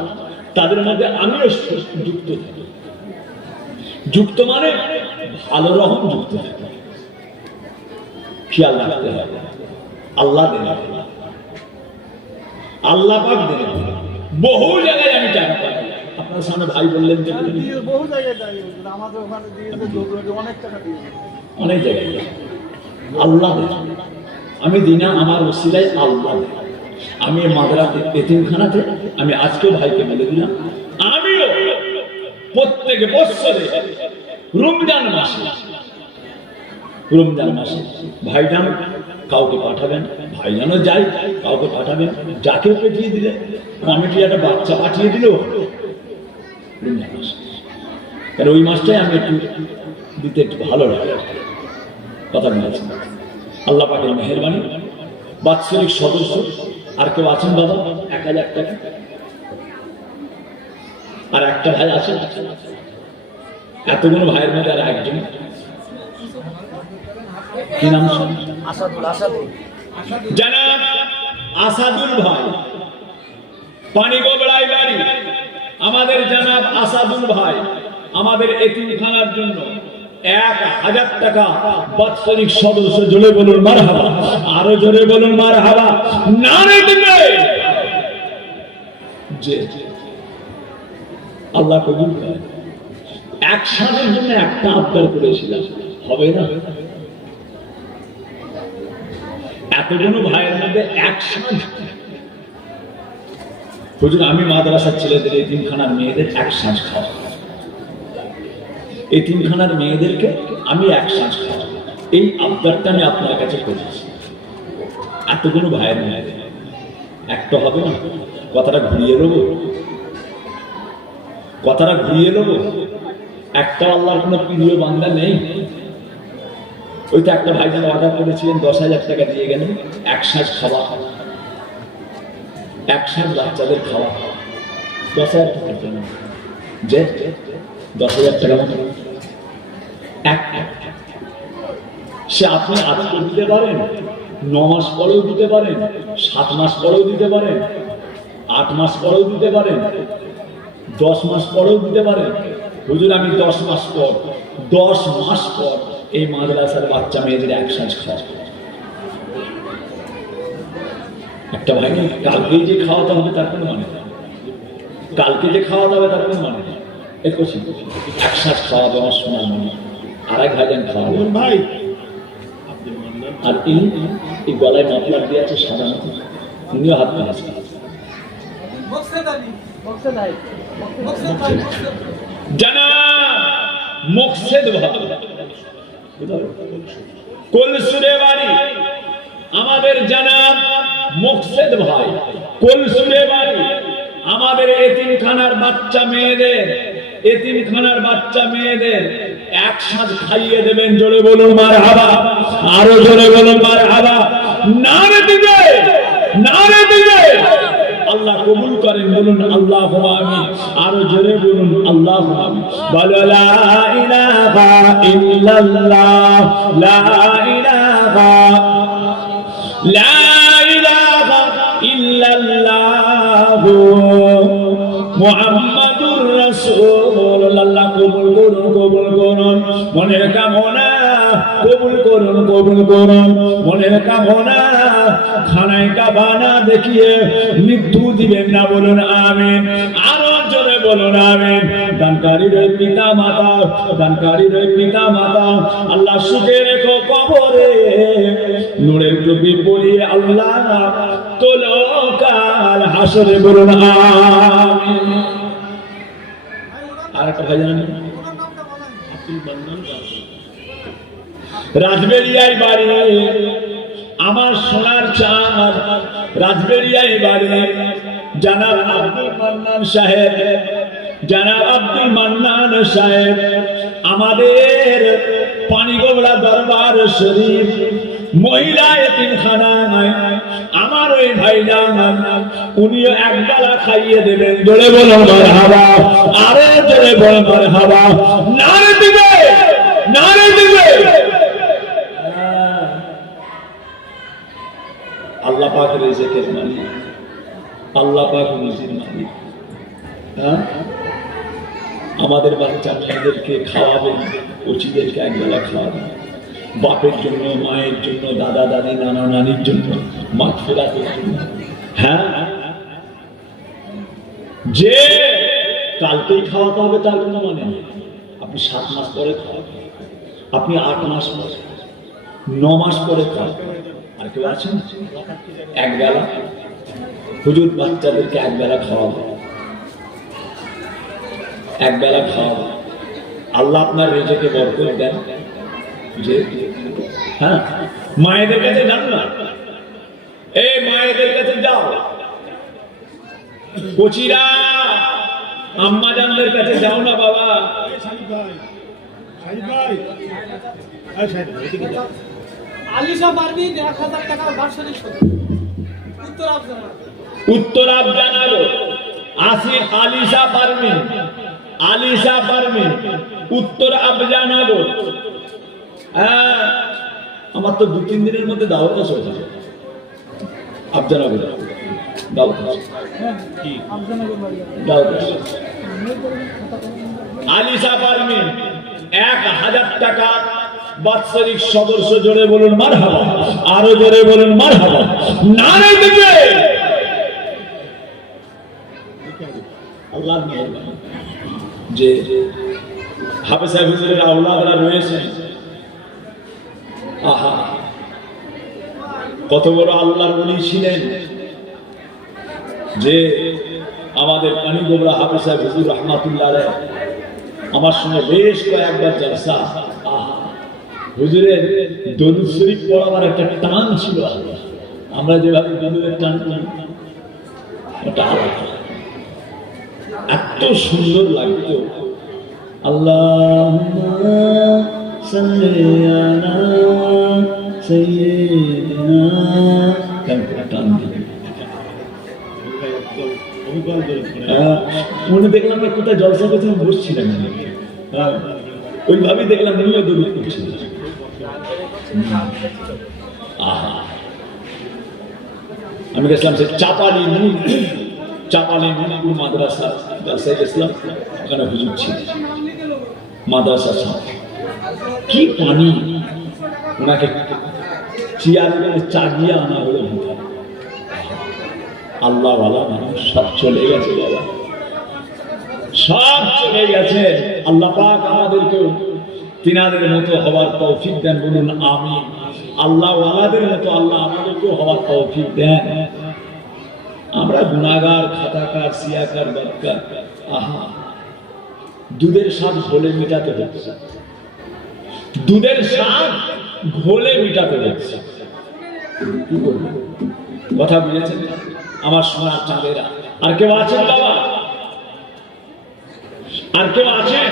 তাদের মধ্যে আমিও যুক্ত থাকি। যুক্ত মানে ভালো রকম যুক্ত থাকি। খেয়াল রাখতে হবে, আল্লাহ দেন, আল্লাহ পাক দেন। বহু জায়গায় আমি টাকা পাই। আপনার সামনে ভাই বললেন যে বহু জায়গায় আমাদের ওখানে অনেক টাকা দিয়েছে, অনেক জায়গায় আল্লাহ দেন। আমি দিনা আমার ওসিলায় আল্লাহ দেন। আমি মাদ্রাসা এতিমখানাতে আমি আজকেও ভাইকে বলে দিলাম, আমিও প্রত্যেক বছরে রমজান মাসে ভাইজান কাউকে পাঠাবেন, ভাইজানও যাই, কাউকে পাঠাবেন, যাকে পাঠিয়ে দিলে কমিটি একটা বাচ্চা পাঠিয়ে দিল, কারণ ওই মাসটাই আমি একটু দিতে একটু ভালো লাগে কথা বলেছি। আল্লাহ পাকের মেহেরবানি। বাৎসরিক সদস্য আর কেউ আছেন বাবা? 1000 টাকা। আর একটা ভাই আছেন? এতগুলো ভাইয়ের মধ্যে আর একজন কি নাম? জানাব আসাদুল ভাই, পানিগোবড়াই বাড়ি। আমাদের জানাব আসাদুল ভাই আমাদের এতিমখানার জন্য 1000 টাকা বাৎসরিক সদস্য। জোরে বলুন মারহাবা, আরো জোরে বলুন মারহাবা, নারে দিবে। যে আল্লাহ কবুল করে। একসাথের জন্য একটা আবদার করেছিলাম, হবে না? এতগুলো ভাইয়ের মধ্যে একসাথে হুজুর আমি মাদ্রাসার ছেলেদের এতিমখানার মেয়েদের একসাথ খাওয়া, এতিমখানার মেয়েদেরকে আমি একসাথ খাওয়া, এই আবদারটা আমি আপনার কাছে করেছি। এতগুলো ভাইয়ের মেয়েদের একটা হবে না? কথাটা ঘুরিয়ে দেবো, কথাটা ঘুরিয়ে দেবো। একটা আল্লাহর কোনো প্রিয় বান্দা নেই? ওই তো একটা ভাইজান অর্ডার করেছিলেন, 10,000 টাকা দিয়ে গেলেন, একসাথ খাওয়া, একসাথ বাচ্চাদের খাওয়া, 10,000 টাকার জন্য। যে 10,000 টাকা মতো সে আপনি আজকে দিতে পারেন, 9 মাস পরেও দিতে পারেন, 7 মাস পরেও দিতে পারেন, 8 মাস পরেও দিতে পারেন, 10 মাস পরেও দিতে পারেন। হুজুর আমি 10 মাস পর, 10 মাস পর এই মাদ্রাসার বাচ্চা মেয়েদের একসাথে খাওয়া। একটা ভাই কালকে যে খাওয়াতে হবে তার কোনো মানে নেই, কালকে যে খাওয়াতে হবে তার কোনো মানে নেই। একসাথে খাওয়াবে আমার সোনার মনে। আর এক ভাইজান খাওয়াবেন ভাই। আর এই গলায় মাফলার দিয়ে আছে সাদা মতো, উনিও হাত পাচ্ছে। জানাব মোকসেদ ভাই কোলসুরে বাড়ি, আমাদের জানাব মোকসেদ ভাই কোলসুরে বাড়ি। আমাদের এতিমখানার বাচ্চা মেয়েদের, এতিমখানার বাচ্চা মেয়েদের একসাথে খাইয়ে দেবেন। জোরে বলুন মারহাবা, আরো জোরে বলুন মারহাবা, নারে দিবে, নারে দিবে। আল্লাহ কবুল করেন, বলুন আল্লাহুম্মা আমিন, আরো জোরে বলুন আল্লাহুম্মা আমিন। বলো লা ইলাহা ইল্লাল্লাহ, লা ইলাহা, লা ইলাহা ইল্লাল্লাহ মুহাম্মাদুর রাসূলুল্লাহ। কবুল করুন, কবুল করুন মনের কামনা, কবুল করুন, কবুল করুন মনের কামনা। খানায় কাবানা দেখিয়ে মৃত্যু দিবেন না, বলুন আমিন, আরো জোরে বলুন আমিন। দানকারীর পিতা মাতা, দানকারীর পিতা মাতা আল্লাহ সুখে রেখো কবরে, নূরের টুপি পরিয়ে আল্লাহ তোলো কাল হাসরে, বলুন আমিন। আর একটা ভাই জানেন রাজবেরিয়ায় বাড়ি, আমার সোনার চাঁদ রাজবেরিয়ায় বাড়ি। জানাব আব্দুল মান্নান সাহেব, জানাব আব্দুল মান্নান সাহেব আমাদের পানিগোবড়া দরবার শরীফ মহিলা এতিমখানায় আমার ওই ভাইজান, উনিও একবেলা খাইয়ে দেবেন। জোরে বলো মারহাবা, আরো জোরে বলো মারহাবা, নারে দিবে, নারে দিবে। আল্লাহ পাক রিজিকের মালিক, আল্লাহ পাক রিজিকের মালিক। হ্যাঁ, আমাদের বাচ্চা মেয়েদেরকে খাওয়াবেন, কচিদেরকে একবেলা খাওয়াবেন। বাপের জন্য, মায়ের জন্য, দাদা দাদি, নানা নানির জন্য, মাগফিরাতের জন্য। হ্যাঁ, যে কালকেই খাওয়াতে হবে তার কোনো মানে নেই। আপনি 7 মাস পরে খাওয়াবেন, আপনি 8 মাস পরে, 9 মাস পরে খাওয়াবেন। আর কেউ আছেন একবেলা? হুজুর বাচ্চাদেরকে একবেলা খাওয়াবে, একবেলা খাওয়াবে। আল্লাহ আপনার রিজিকে বরকত দেন। যে হ্যাঁ মায়েদের কাছে যান না, এই মায়েদের কাছে যাও, কোচিরা আম্মা জানদের কাছে যাও না বাবা। আলিশা পারমিন 1000 টাকা বার্ষিক উত্তর আফজানাগর আসি আলিশা পারমিন, আলিশা পারমিন উত্তর আফজানাগর। হ্যাঁ, আমার তো 2-3 দিনের মধ্যে দাওয়াত আছে আফজানাগর, দাওয়াত আছে, দাওয়াত আছে। আলিশা পারমিন 1000 টাকা বাৎসরিক সদস্য। জোরে বলুন মারহাবা, আরো জোরে বলুন মারহাবা, নারে দিবে আল্লাহর মেহেরবানি যে হাফেজ সাহেব হুজুরের আওলাদরা রয়েছে। আহা, কত বড় আল্লাহর ওলি ছিলেন যে আমাদের পানিগোবরা হাফেজ সাহেব হুজুর রহমাতুল্লাহ আলাইহি আমার সঙ্গে বেশ কয়েকবার জলসা। আহা, হুজুরের দরুদ শরীফ পড়াবার একটা টান ছিল। আমরা যেভাবে দরুদের টান করি ওটা আলাদা, এত সুন্দর লাগতো। আল্লাহুম্মা সাল্লি আলা সাইয়্যিদিনা, টান দিয়ে মনে দেখলাম না কোথায় জলসা করতে বসছিলাম, ওইভাবেই দেখলাম উনিও দরুদ করছিলেন। আমি গেছিলাম সে চাপালি মনিপুর মাদ্রাসা জলসায় গেছিলাম, ওখানে হুজুর ছিল মাদ্রাসা সাথে। কি পানি, ওনাকে চেয়ারে চাগিয়ে আনা হলো। আল্লাহ ওয়ালা মানুষ সব চলে গেছে বাবা, সব চলে গেছে। আল্লাহ পাক আমাদেরকেও তিনাদের মতো হওয়ার তৌফিক দেন, বলুন আমিন। আল্লাহ ওয়ালাদের মতো আল্লাহ আমাদেরকেও হওয়ার তৌফিক দেন। আমরা গুনাহগার, খাতাকার, সিয়াকার, বদকার। আহা, দুধের স্বাদ ঘোলে মেটাতে হচ্ছে, দুধের স্বাদ ঘোলে মেটাতে হচ্ছে। কি করবো, কথা বুঝেছেন আমার সোনার চাঁদেরা? আর কেউ আছেন বাবা? আর কেউ আছেন?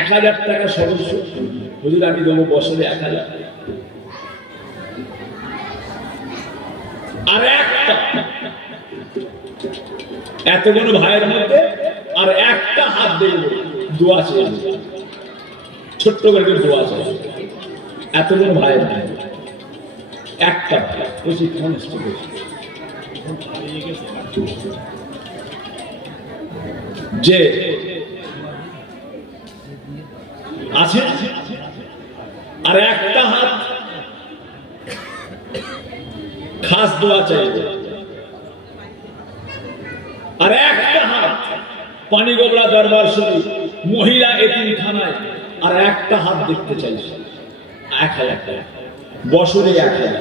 1000 টাকা সদস্য হুজুর আমি দেবো বছরে 1000। আর একটা এতগুলো ভাইয়ের মধ্যে আর একটা হাত দেব, দোয়া চাই, ছোট্ট করে দোয়া চাই। এতগুলো ভাইয়ের একটা প্রশিক্ষণ যে আছে, আর একটা হাত খাস দোয়া চাইবে, আর একটা হাত পানিগোবরা দরবার শরীফ মহিলা এতিমখানায়, আর একটা হাত দেখতে চাইছে। 1000 টাকা বছরে, 1000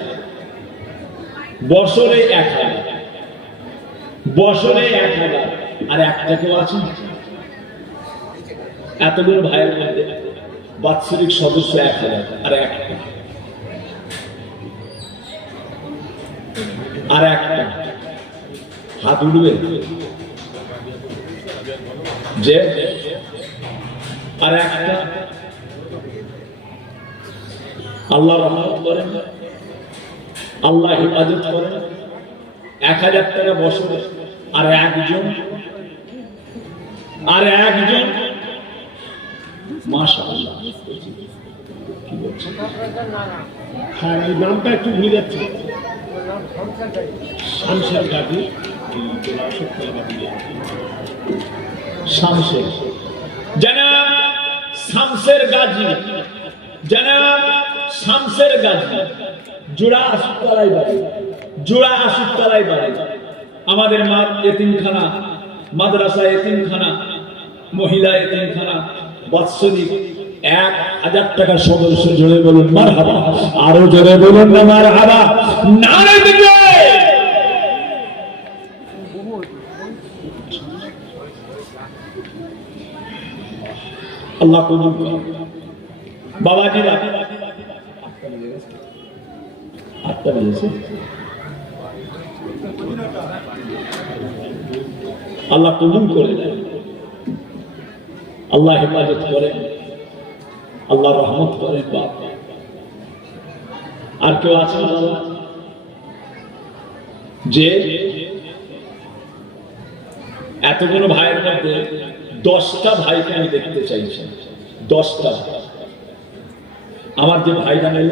বছরে, 1000 বছরে, 1000। আর একটা কেউ আছে? এতগুলো ভাইয়ের মধ্যে বাৎসরিক সদস্য 1000, আর একটা, আর একটা হাত উঠবে যে, আর একটা আল্লাহ রহমত করেন, আল্লাহ হিফাজত করেন। 1000 টাকা বছরে, আর একজন, আর একজন মাশাআল্লাহ। কি বলছেন? হ্যাঁ, এই নামটা একটু ভুলে যাচ্ছে। শামসের গাজী, শামসের জনাব শামসের গাজী, জনাব শামসের গাজী, জোড়া আসুতলায় বাড়ি, জোড়া আসুতলায় বাড়ি। আমাদের মা এতিমখানা, মাদ্রাসা এতিমখানা, মহিলা এতিমখানা বাৎসরিক 1000 টাকা সদস্য। জোরে বলুন মারহাবা, আরো জোরে বলুন না মারহাবা, নারে দিবে। আল্লাহ কবুল করুন। বাবাজিরা 8টা বেজেছে। আল্লাহ কবুল করে দেয়, আল্লাহ হেফাজত করেন, আল্লাহ রহমত করেন। বাপ আর কেউ আছে যে এতগুলো ভাইয়ের মধ্যে 10টা ভাইকে আমি দেখতে চাইছি? 10টা। আমার যে ভাইরা নেই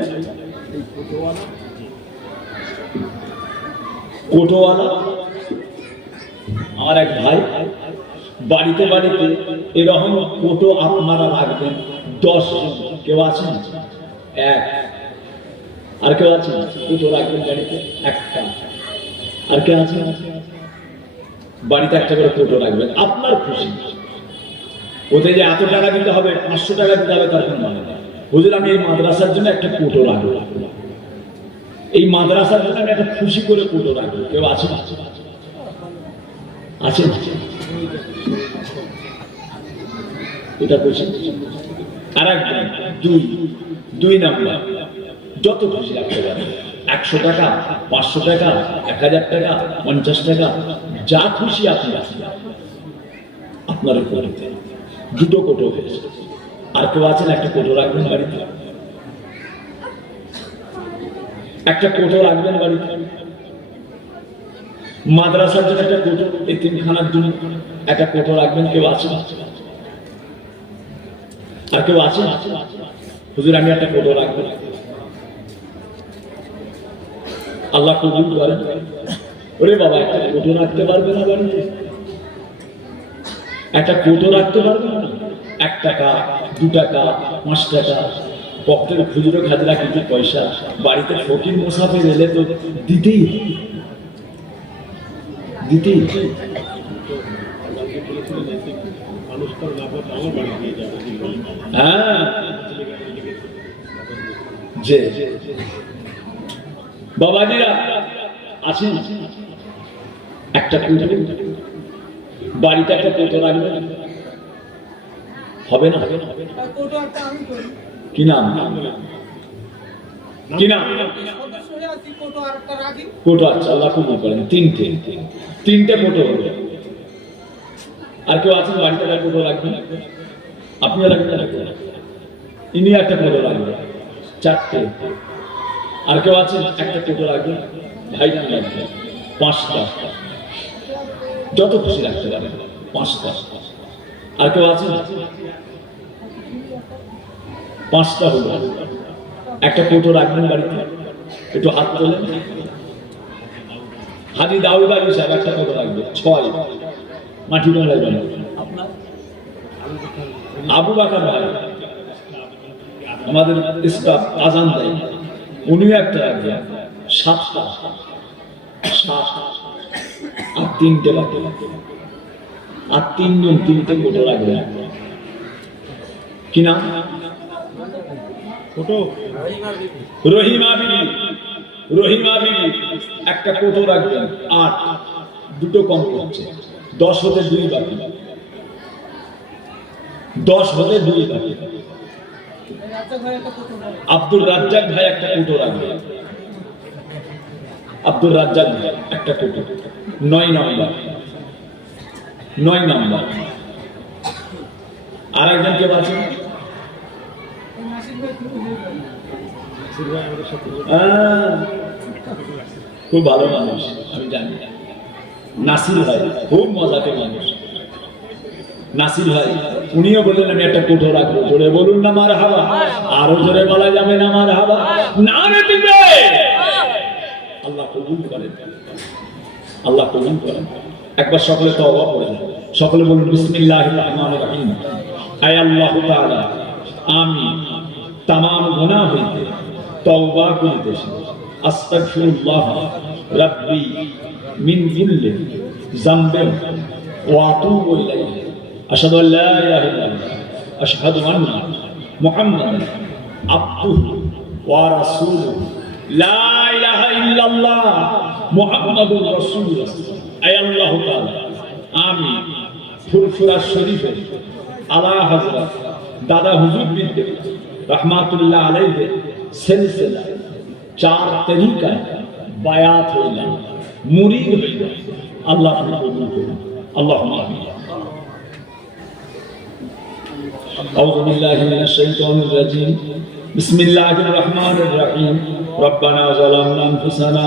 কোটোওয়ালা, আমার এক ভাই, বাড়িতে বাড়িতে এরকম কোটো আপনারা রাখবেন 10 জন। কেউ আছেন? এক। আর কেউ আছে? কোটো রাখবেন বাড়িতে একটা। আর কেউ আছে? বাড়িতে একটা করে কোটো রাখবেন, আপনার খুশি। ওতে যে এত টাকা দিতে হবে, 500 টাকা দিতে হবে, তার কোনো মানে নেই। হুজুর আমি এই মাদ্রাসার জন্য একটা কোটো রাখবো, এই মাদ্রাসার জন্য আমি একটা খুশি করে কোটো রাখবো। কেউ আছে? আছে? এটা খুশি। আর একজন দুই নাম্বার, যত খুশি রাখতে পারে, 100 টাকা, 500 টাকা, 1000 টাকা, 50 টাকা, যা খুশি আপনি রাখেন আপনার কোটোতে। 2টো কোটো হয়েছে। আর কেউ আছেন? একটা কোটো রাখবেন বাড়িতে, একটা কোটো রাখবেন বাড়িতে। মাদ্রাসার জন্য একটা কোটো, এতিমখানার জন্য একটা কোটো রাখবেন। কেউ আছে? আর কেউ আছে? হুজুর আমি একটা কোটো রাখবো। আল্লাহ কবুল করেন। ওরে বাবা, একটা কোটো রাখতে পারবে না বাড়িতে? একটা কোটো রাখতে পারবে না? 1 টাকা, 2 টাকা, 5 টাকা, পকেটের খুচরো খাজরা কিছু পয়সা। বাড়িতে ফকির মুসাফির এলে তো দিতেই। হ্যাঁ, যে বাবাজিরা আছেন, একটা কোটো বাড়িতে, একটা কোটো রাখবেন। হবে না? কি নাম? কি নাম? কোটো। আচ্ছা, আল্লাহ কবুল করেন। 3টে কোটো হবে। আর কেউ আছেন বাড়িতে একটা কোটো রাখবেন? আপনিও রাখবেন? ইনি একটা কোটো রাখবেন। 4টে। আর কেউ আছেন? একটা কোটো রাখবেন। ভাইজান রাখবেন 5টা, যত খুশি রাখতে পারেন 5টা। আর কেউ আছেন? 5টা হলো। একটা কোটো রাখবেন বাড়িতে, একটু হাত তোলেন। হাজি দাউদ আলী সাহেব একটা কোটো রাখবে। 6 মাটি রাখবেন। আপনার আবু বাকার ভাই আমাদের স্টাফ আজান দেয়, উনিও একটা রাখবেন। 7টা। আর 3টে বাকি। আর 3জন 3টে কোটো রাখবেন। কি নাম? রহিমা বিবি একটা কোটো রাখবেন। 8, 2টো কম করছে। 10 হতে 2 বাকি। 10 হতে 2 বাকি। আব্দুল রাজ্জাক ভাই একটা কোটো রাখবেন। আব্দুল রাজ্জাক ভাই একটা কোটো। 9 নাম্বার। আর একজন কে আছেন? খুব ভালো মানুষ, আমি জানি। নাসির ভাই খুব মজাকে মানুষ। নাসির ভাই উনিও বললেন আমি একটা কোটো রাখবো। জোরে বলুন না মারহাবা। আরো জোরে বলা যাবে না মারহাবা? নারে দিবে। আল্লাহ কবুল করেন, আল্লাহ কবুল করেন। একবার সকলে তওবা করেন, সকলে বলুন বিসমিল্লাহির রহমানির রহিম। আয় আল্লাহ তাআলা, আমি तमाम गुनाह হইতে তওবা করিতেছি। আস্তাগফিরুল্লাহ রাব্বি মিন কুল্লি যামবিন ওয়া আতুবু ইলাইহি। আশহাদু আল্লা ইলাহা ইল্লাল্লাহ, আশহাদু আন্না মুহাম্মাদান আবদুহু ওয়া রাসূলুহু, লা ইলাহা ইল্লাল্লাহ মুহাম্মাদুর রাসূলুল্লাহ। আয় আল্লাহ তাআলা, আমি ফুরফুরা শরীফে আলা হযরত দাদা হুজুর বিনতে রহমাতুল্লাহ আলাইহি সিলসিলা চার তরিকায় বায়াত হইলাম, মুরিদ হইলাম। আল্লাহ কবুল করুন। আল্লাহুম্মা আমিন। আউযু বিল্লাহি মিনাশ শাইতানির রাজীম। বিসমিল্লাহির রহমানির রহিম। রব্বানা যালামনা আনফুসানা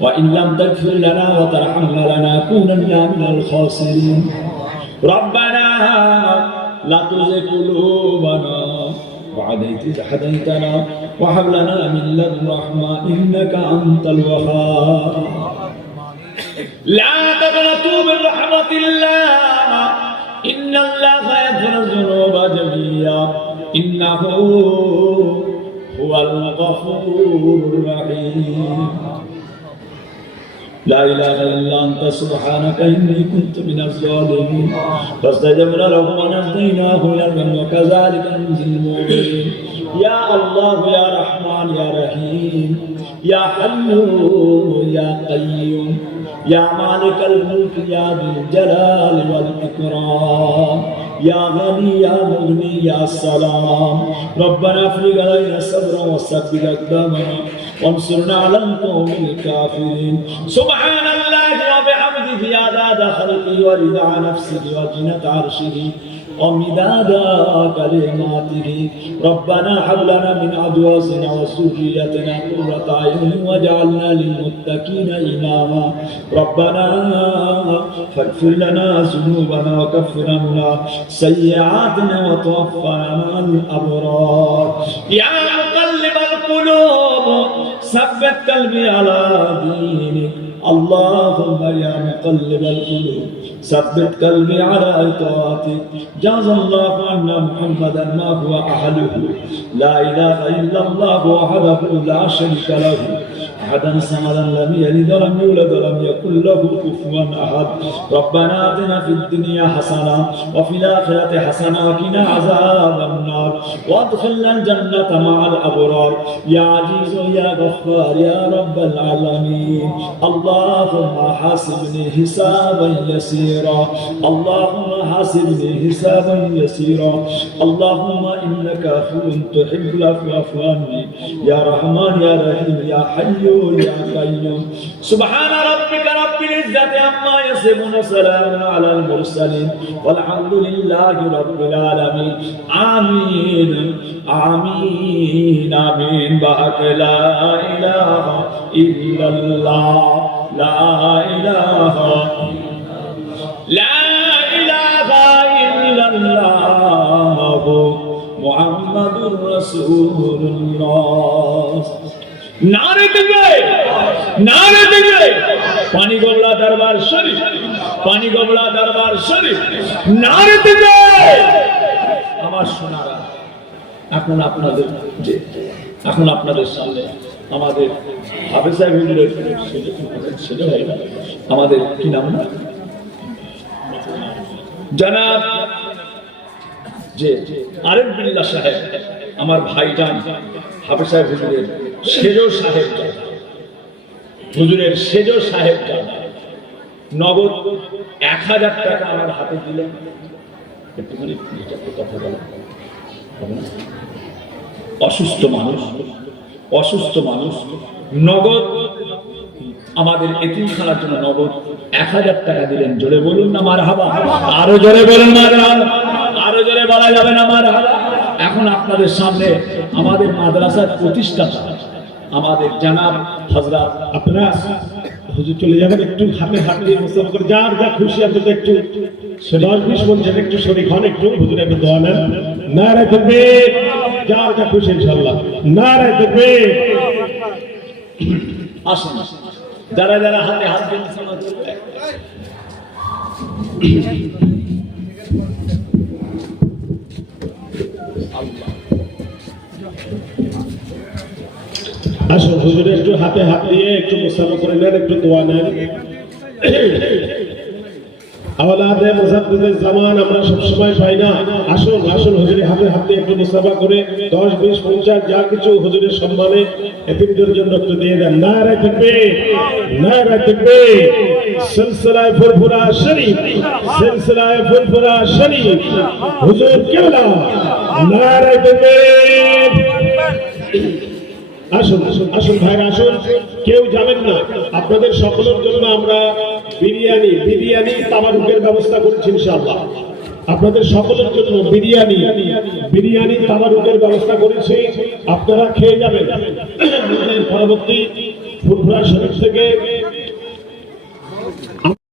ওয়া ইন লাম তাগফির লানা ওয়া তারহামনা লানাকুনান্না মিনাল খাসিরিন। রব্বানা লা তুযিগ কুলুবানা بعد إذ هديتنا وهب لنا من لدنك رحمة إنك أنت الوهاب. لا تقنطوا من رحمة الله إن الله يغفر الذنوب جميعا إنه هو الغفور الرحيم. لا إله إلا أنت سبحانك إني كنت من الظالمين. فاستجبنا له ونجيناه من الغم وكذلك ننجي المؤمنين. يا الله يا رحمن يا رحيم يا حي يا قيوم يا مالك الملك يا ذي الجلال والإكرام يا غني يا مغني يا سلام. ربنا افرغ علينا صبرا وثبت أقدامنا وانصرنا على القوم الكافرين. سبحان الله وبحمده عدد خلقه ورضا نفسه وزنة عرشه ومداد كلماته. ربنا هب لنا من أزواجنا وذريتنا قرة أعين واجعلنا للمتقين إماما. ربنا فاغفر لنا ذنوبنا وكفر عنا سيئاتنا وتوفنا مع الأبرار. يا مقلب القلوب ثبت قلبي على دينك. اللهم يا مقلب القلوب ثبت قلبي على طاعتك. جزا الله عنا محمدا ما هو أهله. لا إله إلا الله وحده لا شريك له أحدا صمدا لم يلد ولم يولد ولم يكن له كفوا أحد. ربنا آتنا في الدنيا حسنة وفي الآخرة حسنة وقنا عذاب النار وادخلنا الجنة مع الأبرار. يا عزيز يا غفار يا رب العالمين. اللهم حاسبني حسابا يسيرا. اللهم حاسبني حسابا يسيرا. اللهم إنك عفو تحب العفو فاعف عني. يا رحمن يا رحيم يا حي يا قيوم. سبحان ربك رب العزة عما يصفون وسلام على المرسلين والحمد لله رب العالمين. آمين آمين آمين. بحق لا إله إلا الله لا إله إلا الله محمد رسول الله. নারে দেখবে নারে দেখবে পানি গোবলা দরবার শরীফ পানি গোবলা দরবার শরীফ নারে দেখবে আমার সোনারা। এখন আপনাদের সামনে আমাদের হাফেজ সাহেব ছেলে হয় না, আমাদের কি নাম না জনাব যে আরেফ বিল্লাহ সাহেব, আমার ভাইজান হাফেজ সাহেব হুজুরের সেজো সাহেব, হুজুরের সেজো সাহেব নগদ 1000 টাকা আমার হাতে দিলেন। একটুখানি কথা বলা, অসুস্থ মানুষ নগদ আমাদের এতিমখানার জন্য নগদ 1000 টাকা দিলেন। জোরে বলুন না মারহাবা। আরো জোরে বলুন মারহাবা। আরো জোরে বলা যাবে না মারহাবা। এখন আপনাদের সামনে আমাদের মাদ্রাসার প্রতিষ্ঠাতা আমাদের জানাব হযরত, আপনারা হুজুর চলে যাবেন, একটু হাতে হাত দিয়ে মুসলমান করে যার যা খুশি আপনি একটু 10-20 বলছেন, একটু শরীক হন, একটু হুজুর একটু দোয়া নেন। নারে তাকবীর, যার যা খুশি ইনশাআল্লাহ। নারে তাকবীর। আসুন যারা যারা হাতে হাত দিয়ে মুসলমান করবে আসুন হুজুরে একটু হাতে হাত দিয়ে একটু মুসাফা করে নেন, একটু দোয়া নেন। আওলাদে মুজাদ্দিদের জামান আমরা সবসময় পাই না। আসুন আসুন হুজুরের হাতে হাত দিয়ে একটু মুসাফা করে 10, 20, 50 যা কিছু হুজুরের সম্মানে এতিমদের জন্য একটু দিয়ে দেন। নারে তাকবীর, নারে তাকবীর। সিলসিলায়ে ফুরফুরা শরীফ, সিলসিলায়ে ফুরফুরা শরীফ হুজুর কেবলা। নারে তাকবীর। আসুন আসুন ভাইরা আসুন, কেউ যাবেন না। আপনাদের সকলের জন্য আমরা বিরিয়ানি তাবারুকের ব্যবস্থা করছি ইনশাআল্লাহ। আপনাদের সকলের জন্য বিরিয়ানি তাবারুকের ব্যবস্থা করেছি, আপনারা খেয়ে যাবেন। পরবর্তী ফুরফুরা শরীফ থেকে